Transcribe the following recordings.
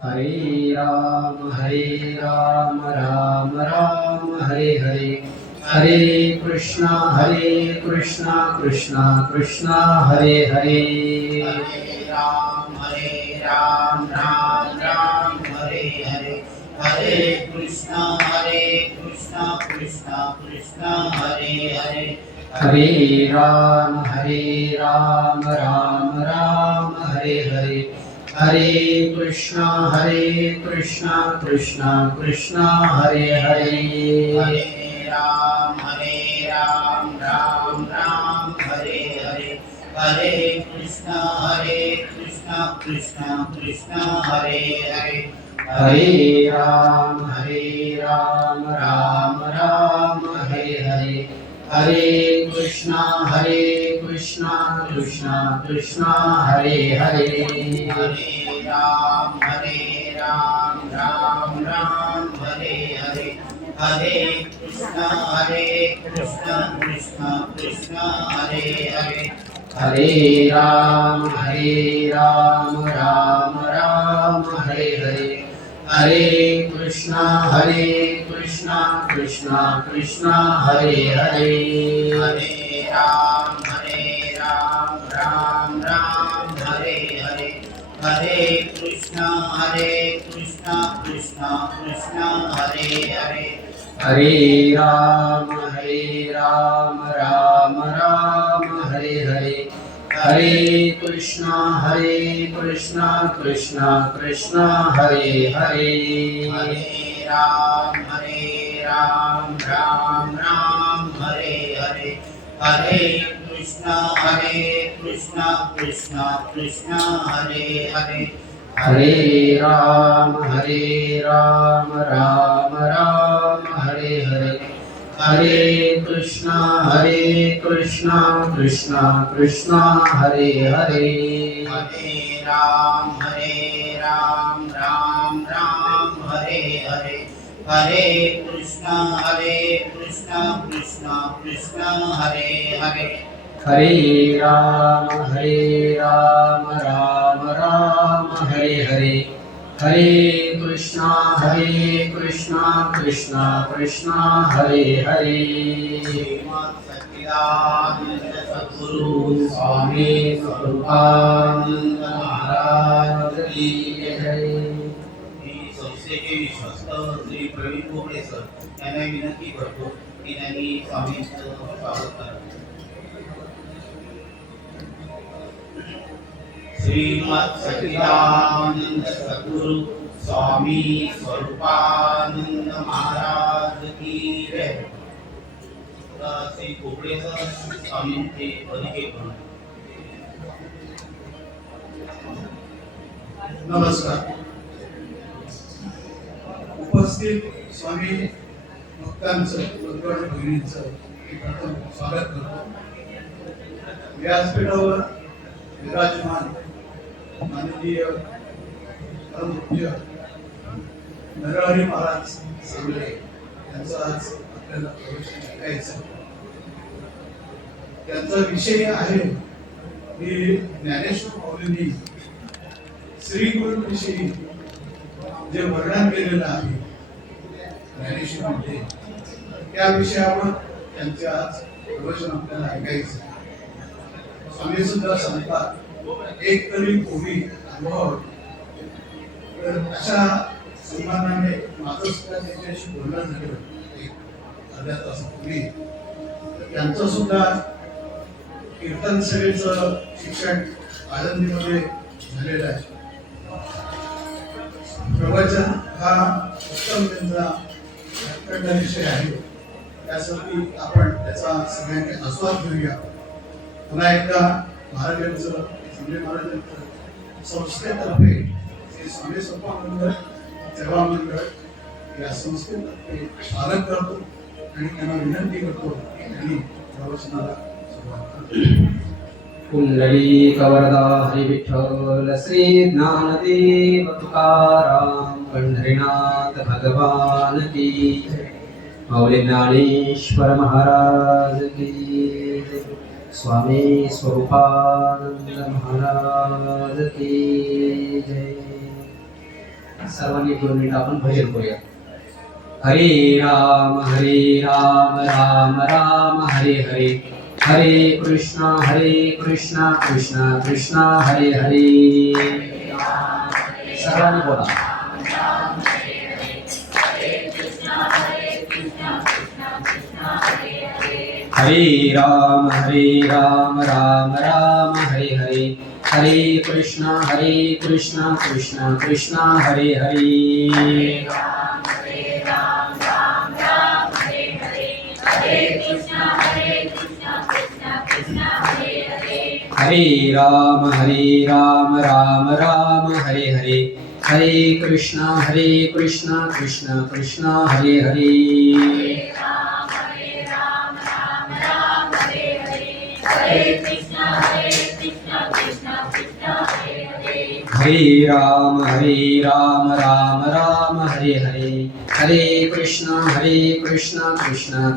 हरे राम राम राम हरे हरे, हरे कृष्णा कृष्णा कृष्णा हरे हरे। हरे राम राम राम हरे हरे, हरे कृष्णा कृष्णा कृष्णा हरे हरे। हरे राम राम राम हरे हरे, हरे कृष्णा कृष्णा कृष्णा हरे हरे। हरे राम राम राम हरे हरे, हरे कृष्णा कृष्णा कृष्णा हरे हरे। हरे राम राम राम हरे हरे, हरे कृष्णा कृष्णा कृष्णा हरे हरे। हरे राम राम हरे हरे, हरे कृष्णा कृष्णा कृष्णा हरे हरे। हरे राम राम राम हरे हरे, हरे कृष्णा कृष्णा कृष्णा हरे हरे। हरे राम राम हरे हरे, हरे कृष्णा कृष्णा कृष्णा हरे हरे। हरे राम राम हरे हरे, हरे कृष्णा कृष्णा कृष्णा हरे हरे। हरे राम राम हरे हरे, हरे कृष्णा कृष्णा कृष्णा हरे हरे। हरे राम राम हरे हरे, हरे कृष्णा कृष्णा कृष्णा हरे हरे। हरे राम राम हरे हरे, हरे कृष्णा कृष्णा कृष्णा हरे हरे। हरे राम राम हरे हरे, हरे कृष्णा कृष्णा कृष्णा हरे हरे। श्रीमद् सच्चिदानंद सद्गुरु स्वामी स्वरूपानंद महाराज की जय। मी संस्थेचे विश्वस्त श्री प्रवीण कोकणे सर यांना विनंती करतो की त्यांनी स्वामींचं स्वागत करावं. श्रीमद् सच्चिदानंद सद्गुरु स्वामी स्वरूपानंद महाराज की जय. श्री कोकणे सर स्वामींचे परिचय करून. नमस्कार. उपस्थित स्वामी भक्तांचं बंधू आणि भगिनींचं मी प्रथम स्वागत करतो. व्यासपीठावर विराजमान माननीय परमपूज्य नरहरी महाराज सांगले यांचा आज आपल्याला प्रवचन ऐकायचं. त्यांचा विषय आहे की ज्ञानेश्वर माऊलींनी श्री गुरूंविषयी जे वर्णन केलेलं आहे ज्ञानेश्वरीमध्ये, त्या विषयावर त्यांचे आज प्रवचन आपल्याला ऐकायचं. स्वामी सुद्धा सांगतात, एक तरी कोणी अनुभव. तर अशा सन्मानाने माझं सुद्धा त्यांच्याशी बोलणं झालं एक अर्ध्या तासापूर्वी. त्यांचं सुद्धा कीर्तन सेवेचं शिक्षण आळंदीमध्ये झालेलं आहे. प्रवचन हा उत्तम त्यांचा विषय आहे. त्यासाठी आपण त्याचा सगळ्यांनी आस्वाद घेऊया. पुन्हा एकदा महाराजांचं संजय महाराजांचं संस्थेतर्फे श्री स्वामी संपानंद सेवा मंडळ या संस्थेतर्फे स्वागत करतो आणि त्यांना विनंती करतो की त्यांनी प्रवचनाला सुरुवात करावी. पुंडलीकवरदा हरि विठ्ठल श्री ज्ञानदेव तुकाराम पंढरीनाथ भगवान की जय. माऊली ज्ञानेश्वर महाराज की जय. स्वामी स्वरूपानंद महाराज की जय. सर्वांनी 2 मिनिट आपण भजन करूया. हरे राम राम राम हरे हरे, हरे कृष्णा कृष्णा कृष्णा हरे हरे. सर्वांनी बोला. हरे राम राम राम हरे हरे, हरे कृष्णा कृष्णा कृष्णा हरे हरे. हरे राम राम हरे हरे, हरे कृष्णा कृष्णा हरे हरे. हरे राम राम हरे हरे, हरे कृष्णा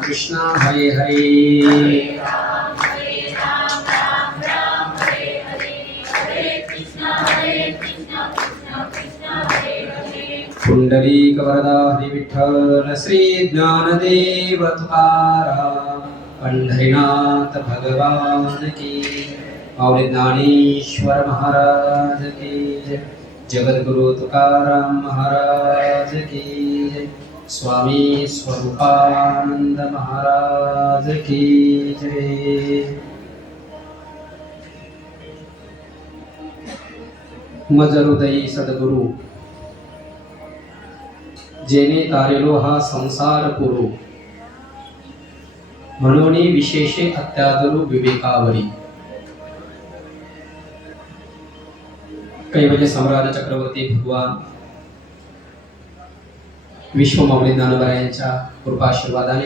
कृष्णा हरे हरे. पुंडलीक वरदा हरी विठ्ठल श्री ज्ञानदेव तुकाराम पंढरीनाथ भगवान की, माऊली ज्ञानेश्वर महाराज की जय, जगद्गुरु तुकाराम महाराज की जय, स्वामी स्वरूपानंद महाराज की जय. मज हृदयी सद्गुरु, जेने तारेलो हा संसार पुरू, म्हणून विशेषे अत्यादरू विवेकावरी. कैवल्य सम्राट चक्रवर्ती भगवान विश्व माऊली ज्ञानोबरायांच्या कृपाशीर्वादाने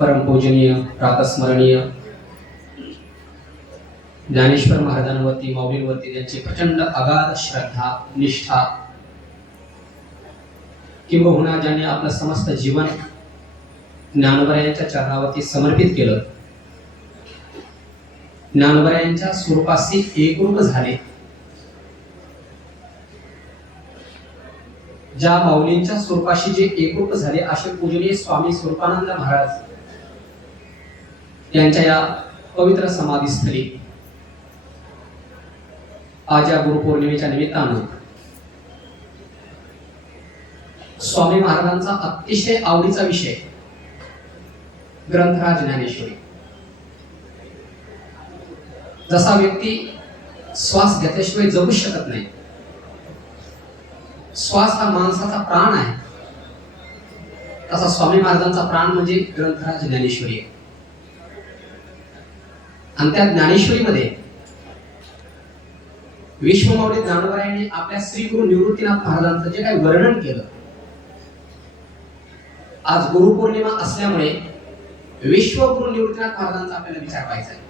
परमपूजनीय प्रातस्मरणीय ज्ञानेश्वर महाराजांवरती माऊलींवरती त्यांची प्रचंड अगाध श्रद्धा निष्ठा, किंबहुना ज्यांनी आपलं समस्त जीवन ज्ञानोबरायांच्या चरणावरती समर्पित केलं, ज्ञानोबरायांच्या स्वरूपाशी एकरूप झाले, ज्या माऊलींच्या स्वरूपाशी जे एकरूप झाले असे पूजनीय स्वामी स्वरूपानंद महाराज यांच्या या पवित्र समाधीस्थळी आज या गुरुपौर्णिमेच्या निमित्तानं स्वामी महाराजांचा अतिशय आवडीचा विषय ग्रंथराज ज्ञानेश्वरी. जसा व्यक्ती श्वास घेतल्याशिवाय जगू शकत नाही, श्वास हा माणसाचा प्राण आहे, तसा स्वामी महाराजांचा प्राण म्हणजे ग्रंथराज ज्ञानेश्वरी आहे. आणि त्या ज्ञानेश्वरीमध्ये विश्वमाऊली ज्ञानोबरायांनी आपल्या श्री गुरु निवृत्तीनाथ महाराजांचं जे काही वर्णन केलं, आज गुरुपौर्णिमा असल्यामुळे विश्व गुरु निवृत्तीनाथ महाराजांचा आपल्याला विचार करायचा आहे.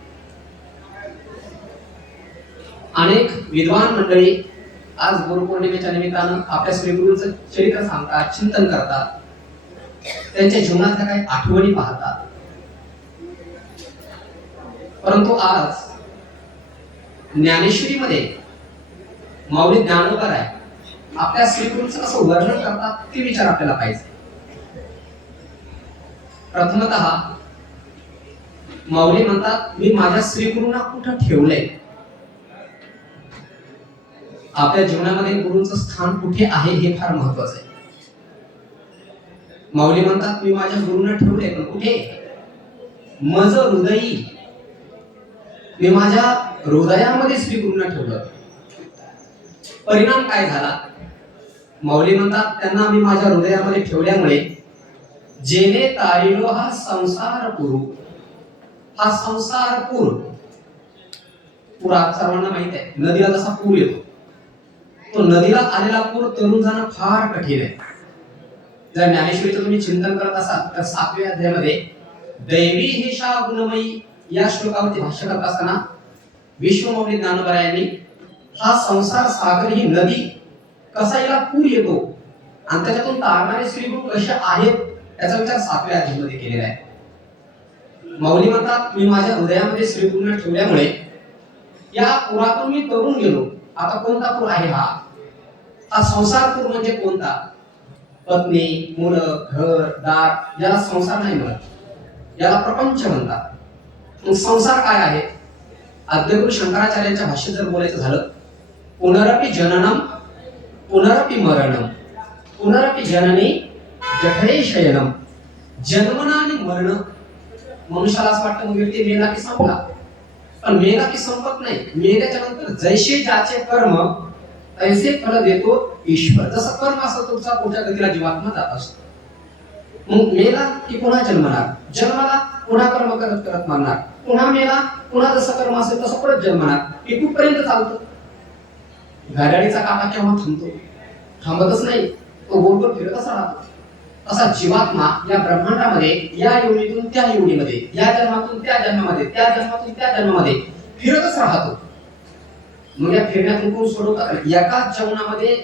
अनेक विद्वान मंडळी आज गुरुपौर्णिमेच्या निमित्तानं आपल्या श्री गुरूंचं चरित्र सांगतात, चिंतन करतात, त्यांच्या जीवनातल्या काही आठवणी पाहतात. परंतु आज ज्ञानेश्वरीमध्ये माऊली ज्ञानोबराय आपल्या श्रीगुरूंचं कसं वर्णन करतात ते विचार आपल्याला पाहिजे. प्रथमतः माऊली म्हणतात, मी माझ्या श्रीगुरूंना कुठं ठेवलंय, आपल्या जीवनामध्ये गुरूंचं स्थान कुठे आहे हे फार महत्वाचं आहे. माऊली म्हणतात, मी माझ्या गुरूंना ठेवलंय, पण कुठे? मज हृदयी, मी माझ्या हृदयामध्ये श्रीगुरूंना ठेवलं. परिणाम काय झाला? माऊली म्हणतात, त्यांना मी माझ्या हृदयामध्ये ठेवल्यामुळे जेने तारिलो हा संसार पुरू, हा संसार पूर, पुरा सर्वांना माहित आहे, नदीला जसा पूर येतो, तो नदीला आलेला पूर तरुण जाणं फार कठीण आहे. जर ज्ञानेश्वरीचं तुम्ही चिंतन करत असाल तर 7व्या अध्यायामध्ये दैवी हिशा गुणमयी या श्लोकावरती भाष्य करत असताना विश्वमाऊली ज्ञानोबरायांनी हा संसार सागर ही नदी कसा याला पूर येतो आणि त्याच्यातून तारणारे श्रीगुरु कसे आहेत याचा विचार 7व्या अध्यायामध्ये केलेला आहे. माऊली म्हणतात, मी माझ्या हृदयामध्ये श्रीगुरूंना ठेवल्यामुळे या पुरातून मी तरुण गेलो आता कोणता पूर आहे हा संसार पूर म्हणजे कोणता? पत्नी, मुलं, घर, दार याला संसार नाही म्हणत, याला प्रपंच म्हणतात। मग संसार काय आहे? आद्यगुरु शंकराचार्यांच्या भाषेत जर बोलायचं झालं, पुनरपि जननम पुनरपि मरणम पुनरपि जननी जठरे शयनम। जन्मणं आणि मरण, मनुष्याला असं वाटतं मग ते मेला की संपला, पण मेला की संपत नाही। मेल्याच्या नंतर जैसे ज्याचे कर्म तैसे फल देतो ईश्वर। जसं कर्म असं तुमचा पुढच्या गतीला जीवात्मा जात असतो। मग मेला की पुन्हा जन्मणार, जन्माला पुन्हा कर्म करत करत मरणार, पुन्हा मेला पुन्हा जसं कर्म असेल तसं परत जन्मणार। हे कुठपर्यंत चालतं? घड्याळीचा काटा केव्हा थांबतो? थांबतच नाही, तो गोलगोल फिरतच राहतो। असा जीवात्मा या ब्रह्मांडामध्ये या योनीतून त्या योनीमध्ये, या जन्मातून त्या जन्मामध्ये, त्या जन्मातून त्या जन्मामध्ये फिरतच राहतो। मग या फिरण्यातून कोण सोडवतात? एकाच जीवनामध्ये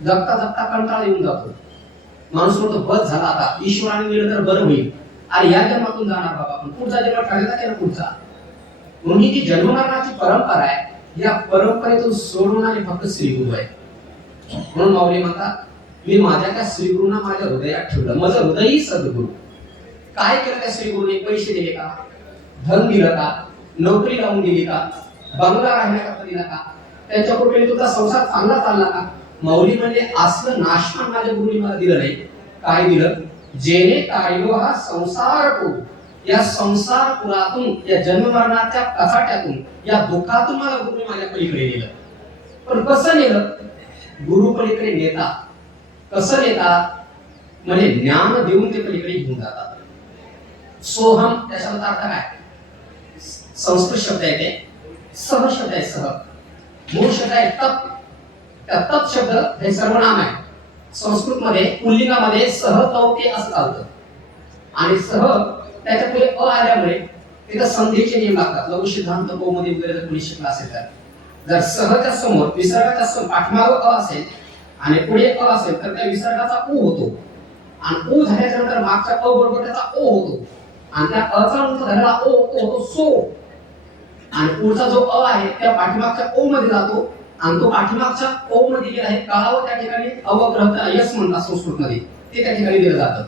जगता जगता कंटाळा येऊन जातो। माणूस म्हणतो बस झाला, आता ईश्वराने दिलं तर बरं होईल, अरे या जन्मातून जाणार बाबा, पण पुढचा जन्म ठरलेला आहे ना पुढचा। म्हणून ही जी जन्ममरणाची परंपरा आहे, या परंपरेतून सोडवणारे फक्त श्रीगुरु आहे। म्हणून माऊली म्हणतात, मी माझ्या त्या श्रीगुरूंना माझ्या हृदयात ठेवलं, माझं हृदयही सद्गुरू। काय केलं त्या श्रीगुरूने? पैसे दिले का? धन दिलं का? नोकरी लावून दिली का? बंगला राहण्याकरता दिला का? त्यांच्या कृपेने तुझा संसार चांगला चालला का? माऊली म्हणजे असलं नाशमान माझ्या गुरुनी मला दिलं नाही। काय दिलं? जेणे तारिलो हा संसार को, या संसार पुरातून, या जन्म मरणाच्या कचाट्यातून, या दुःखातून मला गुरुने माझ्या पलीकडे नेलं। पण कसं नेलं? गुरु पलीकडे नेता कसं नेतात? म्हणजे ज्ञान देऊन ते पलीकडे घेऊन जातात। सोहम त्याचा अर्थ काय? संस्कृत शब्द आहे ते सह शब्द आहे, सह मूळ शब्द आहे तप। त्या तप शब्द हे सर्वनाम आहे। संस्कृत मध्ये पुल्लिंगामध्ये सह तौते असं चालतं, आणि सह त्याच्या पुढे अ आल्यामुळे तिथं संधीचे नियम लागतात। लघु सिद्धांत कौमुदी वगैरे जर कोणी शिकला असेल तर, जर सहच्या समोर विसर्गाच्या समोर पाठीमागं अ असेल आणि पुढे अ असेल तर त्या विसर्गाचा उ होतो, आणि उ झाल्याच्या नंतर मागच्या अ बरोबर त्याचा ओ होतो, आणि त्या अचा नंतर झालेला ओ होतो सो, आणि पुढचा जो अ आहे त्या पाठीमागच्या ओ मध्ये जातो, आणि तो पाठीमागच्या ओ मध्ये गेला आहे काळावर त्या ठिकाणी अवग्रह यस म्हणतात संस्कृत मध्ये, ते त्या ठिकाणी दिलं जातं।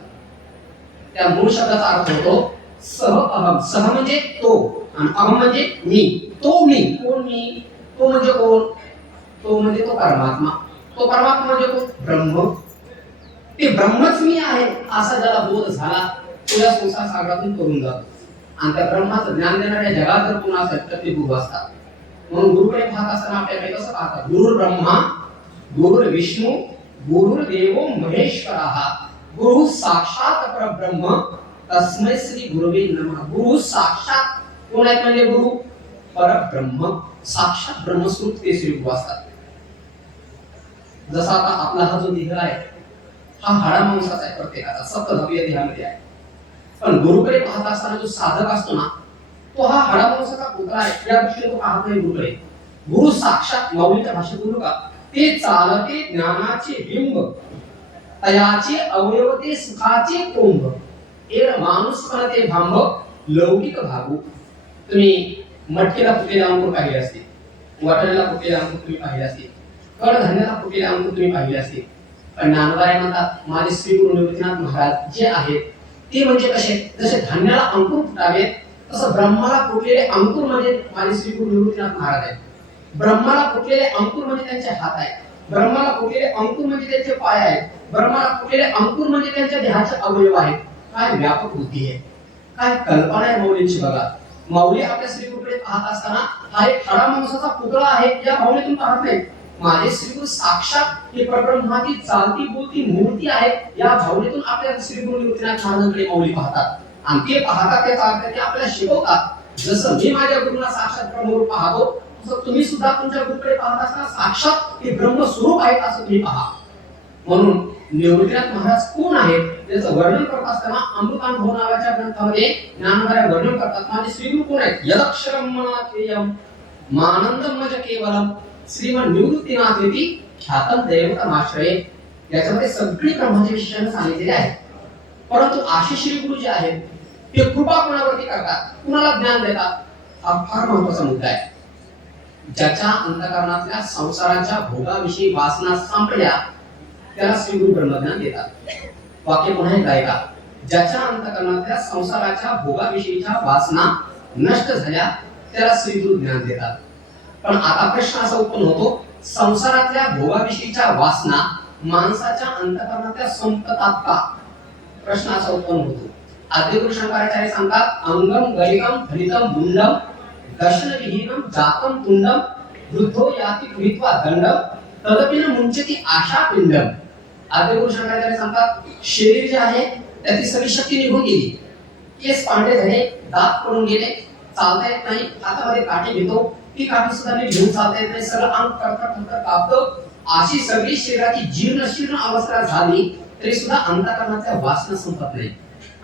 त्या मूळ शब्दाचा अर्थ होतो सह अहम। सह म्हणजे तो, आणि अहम म्हणजे मी। तो मी, कोण मी? तो म्हणजे कोण? तो म्हणजे तो परमात्मा। तो परमात्मा म्हणजे तो ब्रह्म। ते ब्रह्मच मी आहे असा ज्याला बोध झाला, तो या संसार सागरातून करून जातो। आणि त्या ब्रह्माचं ज्ञान देणाऱ्या जगात जर कोण असेल तर ते गुरु असतात। म्हणून गुरुकडे पाहत असताना आपल्याकडे कसं पाहतात? गुरु ब्रह्मा गुरु विष्णू गुरुर्देवो महेश्वरः गुरु साक्षात परब्रह्म तस्मै श्री गुरुवे नमः। गुरु साक्षात कोण आहेत? म्हणजे गुरु परब्रह्म, साक्षात ब्रह्मस्वरूप ते श्री गुरु असतात। जसा आता आपला हा जो देह आहे हा हाडामांसाचा आहे, प्रत्येकाचा सप्तधातूय देहामध्ये आहे। पण गुरुकडे पाहत असताना जो साधक असतो ना, तो हा हाडामांसाचा पुत्र आहे या दृष्टीने तो पाहत नाही गुरुकडे। गुरु साक्षात, माऊलीच्या भाषेत बोलू का, ते चालते ज्ञानाचे बिंब, तयाचे अवयव ते सुखाचे कोंब, एर माणूस पण ते भांब लौकिक भागू। तुम्ही मटकीला फुटलेले अंकुर पाहिले असते, वाटण्याला फुटलेले अंकुर तुम्ही पाहिले असते, कडधान्याला फुटलेले अंकुर तुम्ही पाहिले असते। पण ज्ञानोबा म्हणतात, माझे श्री गुरु निवृत्तीनाथ महाराज जे आहेत ते म्हणजे कसे? जसे धान्याला अंकुर फुटावेत तसं ब्रह्माला फुटलेले अंकुर म्हणजे माझे श्री गुरु निवृत्तीनाथ महाराज आहेत। ब्रह्माला फुटलेले अंकुर म्हणजे त्यांचे हात आहेत, ब्रह्माला फुटलेले अंकुर म्हणजे त्यांचे पाय आहेत, ब्रह्माला फुटलेले अंकुर म्हणजे त्यांच्या देहाचे अवयव आहेत। काय व्यापक बुद्धी आहे, काय कल्पना आहे माऊलींची बघा। माऊली आपल्या श्री गुरुकडे पाहत असताना हा एक हाडामांसाचा पुतळा आहे या भावनेतून पाहत नाही। माझे श्री गुरु साक्षात हे परब्रह्माची चालती बोलती मूर्ती आहे या भावनेतून आपल्या श्री गुरु निवृत्तीनाथ महाराजांकडे माऊली पाहतात। आणि ते पाहतात त्याचा अर्थ ते आपल्याला शिकवतात, जसं मी माझ्या गुरुला साक्षात ब्रह्मरूप पाहतो तसं तुम्ही सुद्धा तुमच्या गुरुकडे पाहत असताना साक्षात हे ब्रह्मस्वरूप आहेत असं तुम्ही पहा। म्हणून निवृत्तीनाथ महाराज कोण आहेत त्याचं वर्णन करत असताना अमृतानुभव नावाच्या ग्रंथामध्ये ज्ञानोबा वर्णन करतात, माझे श्री गुरु कोण आहेत? यदक्षरम मनाथेयम मानंदम मज केवलम श्रीमन निवृत्तीनाथ इति ख्यातम दैवतमाश्रये। याच्यामध्ये सगळी ब्रह्माची विशेषण सांगितलेली आहेत। परंतु आशी श्री गुरु जे आहेत ते कृपा कोणावरती करतात, कुणाला ज्ञान देतात, हा फार महत्त्वाचा मुद्दा आहे। ज्याच्या अंतःकरणातल्या संसाराच्या भोगाविषयी वासना संपल्या त्याला श्री गुरु ब्रह्मज्ञान देतात. वाक्य पुन्हा एकदा ऐका. ज्याच्या अंतःकरणातल्या संसाराच्या भोगाविषयीच्या वासना नष्ट झाल्या त्याला श्री गुरु ज्ञान देतात. पण आता प्रश्न असा उत्पन्न होतो, संसारातल्या भोगाविषयीच्या वासना माणसाच्या अंतःकरणातल्या संपतात का? प्रश्न असा उत्पन्न होतो. आद्यगुरु शंकराचार्य सांगतात, अंगम गलिकम फलितम मुंडम दर्शन विहीनम जातम तुंडम वृद्धो याति कृत्वा दंडम तदपिन मुंचती आशा पिंडम. आद्यगुरु शंकराचार्य सांगतात, शरीर जे आहे त्याची सगळी शक्ती निघून गेली, केस पांढरे झाले, दात पडून गेले, चालता येत नाही, हातामध्ये काठी घेतो, ती काठी सुद्धा नीट घेऊन चालता येत नाही, सगळं अंग थरथर कापतं. अशी सगळी शरीराची जीर्ण अवस्था झाली तरी सुद्धा अंतःकरणाच्या वासना संपत नाही.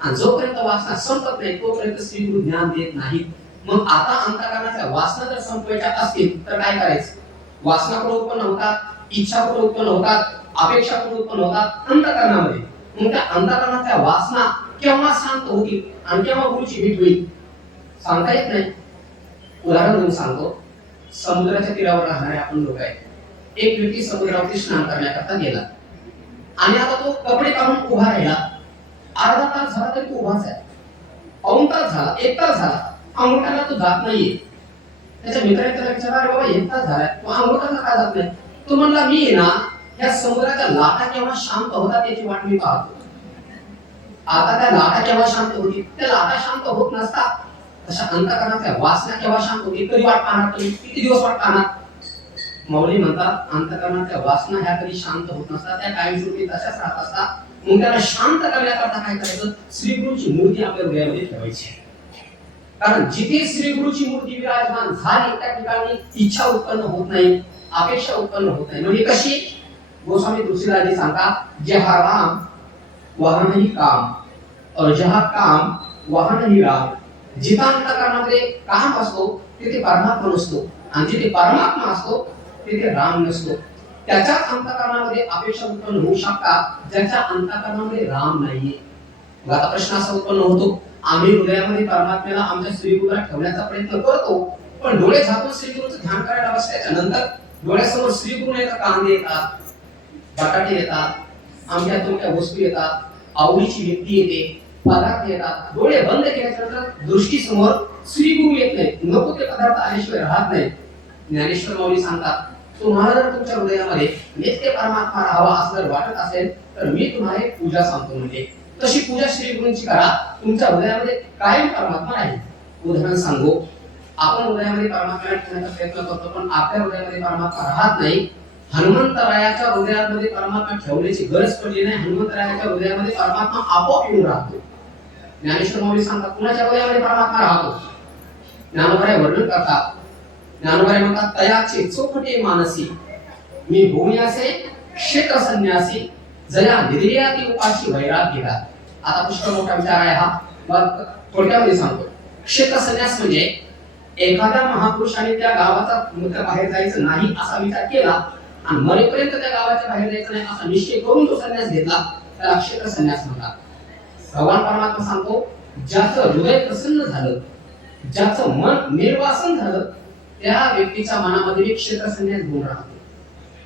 आणि जोपर्यंत वासना संपत नाही तोपर्यंत श्री गुरु ज्ञान देत नाही. मग आता अंतःकरणाच्या वासना जर संपवायच्या असतील तर काय करायचं? वासना कुठे उत्पन्न होतात? इच्छा कुठे उत्पन्न होतात? अपेक्षा कुठे उत्पन्न होतात? अंतःकरणामध्ये. मग त्या अंतःकरणाच्या वासना केव्हा शांत होतील आणि केव्हा गुरुची भेट होईल सांगता येत नाही. उदाहरण देऊन सांगतो. समुद्राच्या तीरावर राहणारे आपण लोक आहेत. एक व्यक्ती समुद्रावरती स्नान करण्याकरता गेला आणि आता तो कपडे काढून उभा राहिला. अर्धा तास झाला तरी तो उभाच आहे. पाऊण तास झाला, एक तास झाला, अंघोळ्याला तो जात नाहीये. त्याच्या मित्राने त्याला विचारला, अरे बाबा एक तास झालाय, तू अंघोळ्याला का जात नाही? तो म्हणला, मी आहे ना या समुद्राच्या लाटा केव्हा शांत होतात याची वाट मी पाहतो. आता त्या लाटा केव्हा शांत होतील? त्या लाटा शांत होत नसतात. तशा अंतःकरणाच्या वासना केव्हा शांत होतील? कधी वाट पाहणार तुम्ही? किती दिवस वाट पाहणार? मौली म्हणतात, अंतःकरणाच्या वासना ह्या कधी शांत होत नसतात, त्या कायमस्वरूपी तशाच राहत असतात. मग त्याला शांत करण्याकरता काय करायचं? श्री गुरुची मूर्ती आपल्या हृदयामध्ये ठेवायची. कारण जिथे श्री गुरुची मूर्ती विराजमान झाली त्या ठिकाणी इच्छा उत्पन्न होत नाही, अपेक्षा उत्पन्न होत नाही. म्हणजे कशी? गोस्वामी तुलसीदासजी सांगतात, जहा राम वहां नहीं काम और जहा काम वहां नहीं राम. जिथे अंतःकरणामध्ये काम असतो तिथे परमात्मा नसतो आणि जिथे परमात्मा असतो तिथे राम नसतो. त्याच्याच अंतःकरणामध्ये अपेक्षा उत्पन्न होऊ शकतात ज्याच्या अंतःकरणामध्ये राम नाहीये. मग आता प्रश्न असा उत्पन्न होतो, आम्ही हृदयामध्ये परमात्म्याला आमच्या श्रीगुरूला ठेवण्याचा प्रयत्न करतो, पण डोळे झाकून श्रीगुरूचं ध्यान करायला बसल्याच्या नंतर डोळ्यासमोर श्रीगुरू येतात, कांदे येतात, बटाटे येतात, आमच्या तुमच्या वस्तू येतात, आवडीची व्यक्ती येते, पदार्थ येतात. डोळे बंद केल्यानंतर दृष्टीसमोर श्रीगुरू येत नाही, नको ते पदार्थ आल्याशिवाय राहत नाही. ज्ञानेश्वर माऊली सांगतात, तुम्हाला जर तुमच्या हृदयामध्ये नित्य परमात्मा राहावा असं जर वाटत असेल तर मी तुम्हाला एक पूजा सांगतो. म्हणजे तशी पूजा श्री गुरूंची करा, तुमच्या हृदयामध्ये कायम परमात्मा राहील. उदाहरण सांगू, आपण हृदयामध्ये परमात्मा ठेवण्याचा प्रयत्न करतो पण आपल्या हृदयामध्ये परमात्मा राहत नाही. हनुमंतरायाच्या हृदयामध्ये परमात्मा ठेवण्याची गरज पडली नाही, हनुमंतरायाच्या हृदयामध्ये परमात्मा आपोआप येऊन राहतो. ज्ञानेश्वर माऊली सांगतात, कुणाच्या हृदयामध्ये परमात्मा राहतो? ज्ञानोबा वर्णन करतात. ज्ञानोबा म्हणतात, तयाचे चोखटे मानसी मी भूमी असे क्षेत्र संन्यासी जया निर्याती उपाशी वैराग्यला. आता पुष्कळ मोठा विचार आहे हा, मग थोडक्यामध्ये सांगतो. क्षेत्र संन्यास म्हणजे एखाद्या महापुरुषाने त्या गावाचा बाहेर जायचं नाही असा विचार केला आणि मरेपर्यंत त्या गावाच्या बाहेर जायचं नाही असा निश्चय करून तो संन्यास घेतला, त्याला क्षेत्र संन्यास म्हणतात. भगवान परमात्मा सांगतो, ज्याचं हृदय प्रसन्न झालं, ज्याचं मन निर्वासन झालं, त्या व्यक्तीच्या मनामध्ये एक क्षेत्र संन्यास गुण राहतो.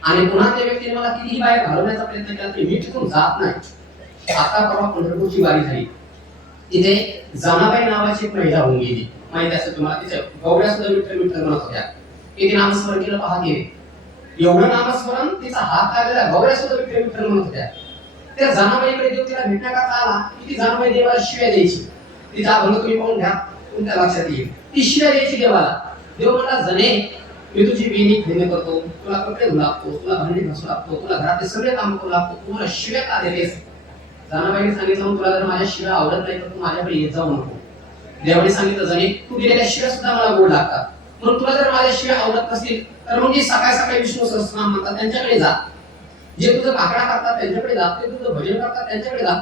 आणि पुन्हा त्या व्यक्तीने मला कितीही बाहेर घालवण्याचा प्रयत्न केला तरी मी तिथून जात नाही. आता परवा पंढरपूरची वारी झाली, तिथे जनाबाई नावाची एक महिला होऊन गेली. माहिती असेल तुम्हाला, तिच्या गौऱ्या सुद्धा विठ्ठल विठ्ठल म्हणत होत्या. किती नामस्मरण केलं पहा गेले, एवढं नामस्मरण तिचा हात लागलेला गौऱ्या सुद्धा विठ्ठल विठ्ठल म्हणत होत्या. त्या जनाबाईकडे देव तिला भेटण्याकरता आला की ती जनाबाई देवाला शिव्या द्यायची. तिचा अभंग तुम्ही पाहून घ्या, तुमच्या लक्षात येईल. ती शिव्या द्यायची देवाला. देव म्हणला, जने मी तुझी वेणी खेळणे करतो, तुला कपडे धुवू लागतो, तुला भांडी घासू लागतो, तुला घरातले सगळे काम करू लागतो, तू मला शिव्या का देतेस? जनाबाईने सांगितलं, तुला जर माझ्या शिव्या आवडत नाही तर तू माझ्याकडे येत जाऊ नको. देवाने सांगितलं, जने तू दिलेल्या शिव्या सुद्धा मला गोड लागतात, म्हणून तुला जर माझ्या शिव्या आवडत नसतील तर मग जे सकाळी सकाळी विष्णू सहस्रनाम म्हणतात त्यांच्याकडे जा, जे तुझं भाकरा करतात त्यांच्याकडे जा, ते तुझं भजन करतात त्यांच्याकडे जा.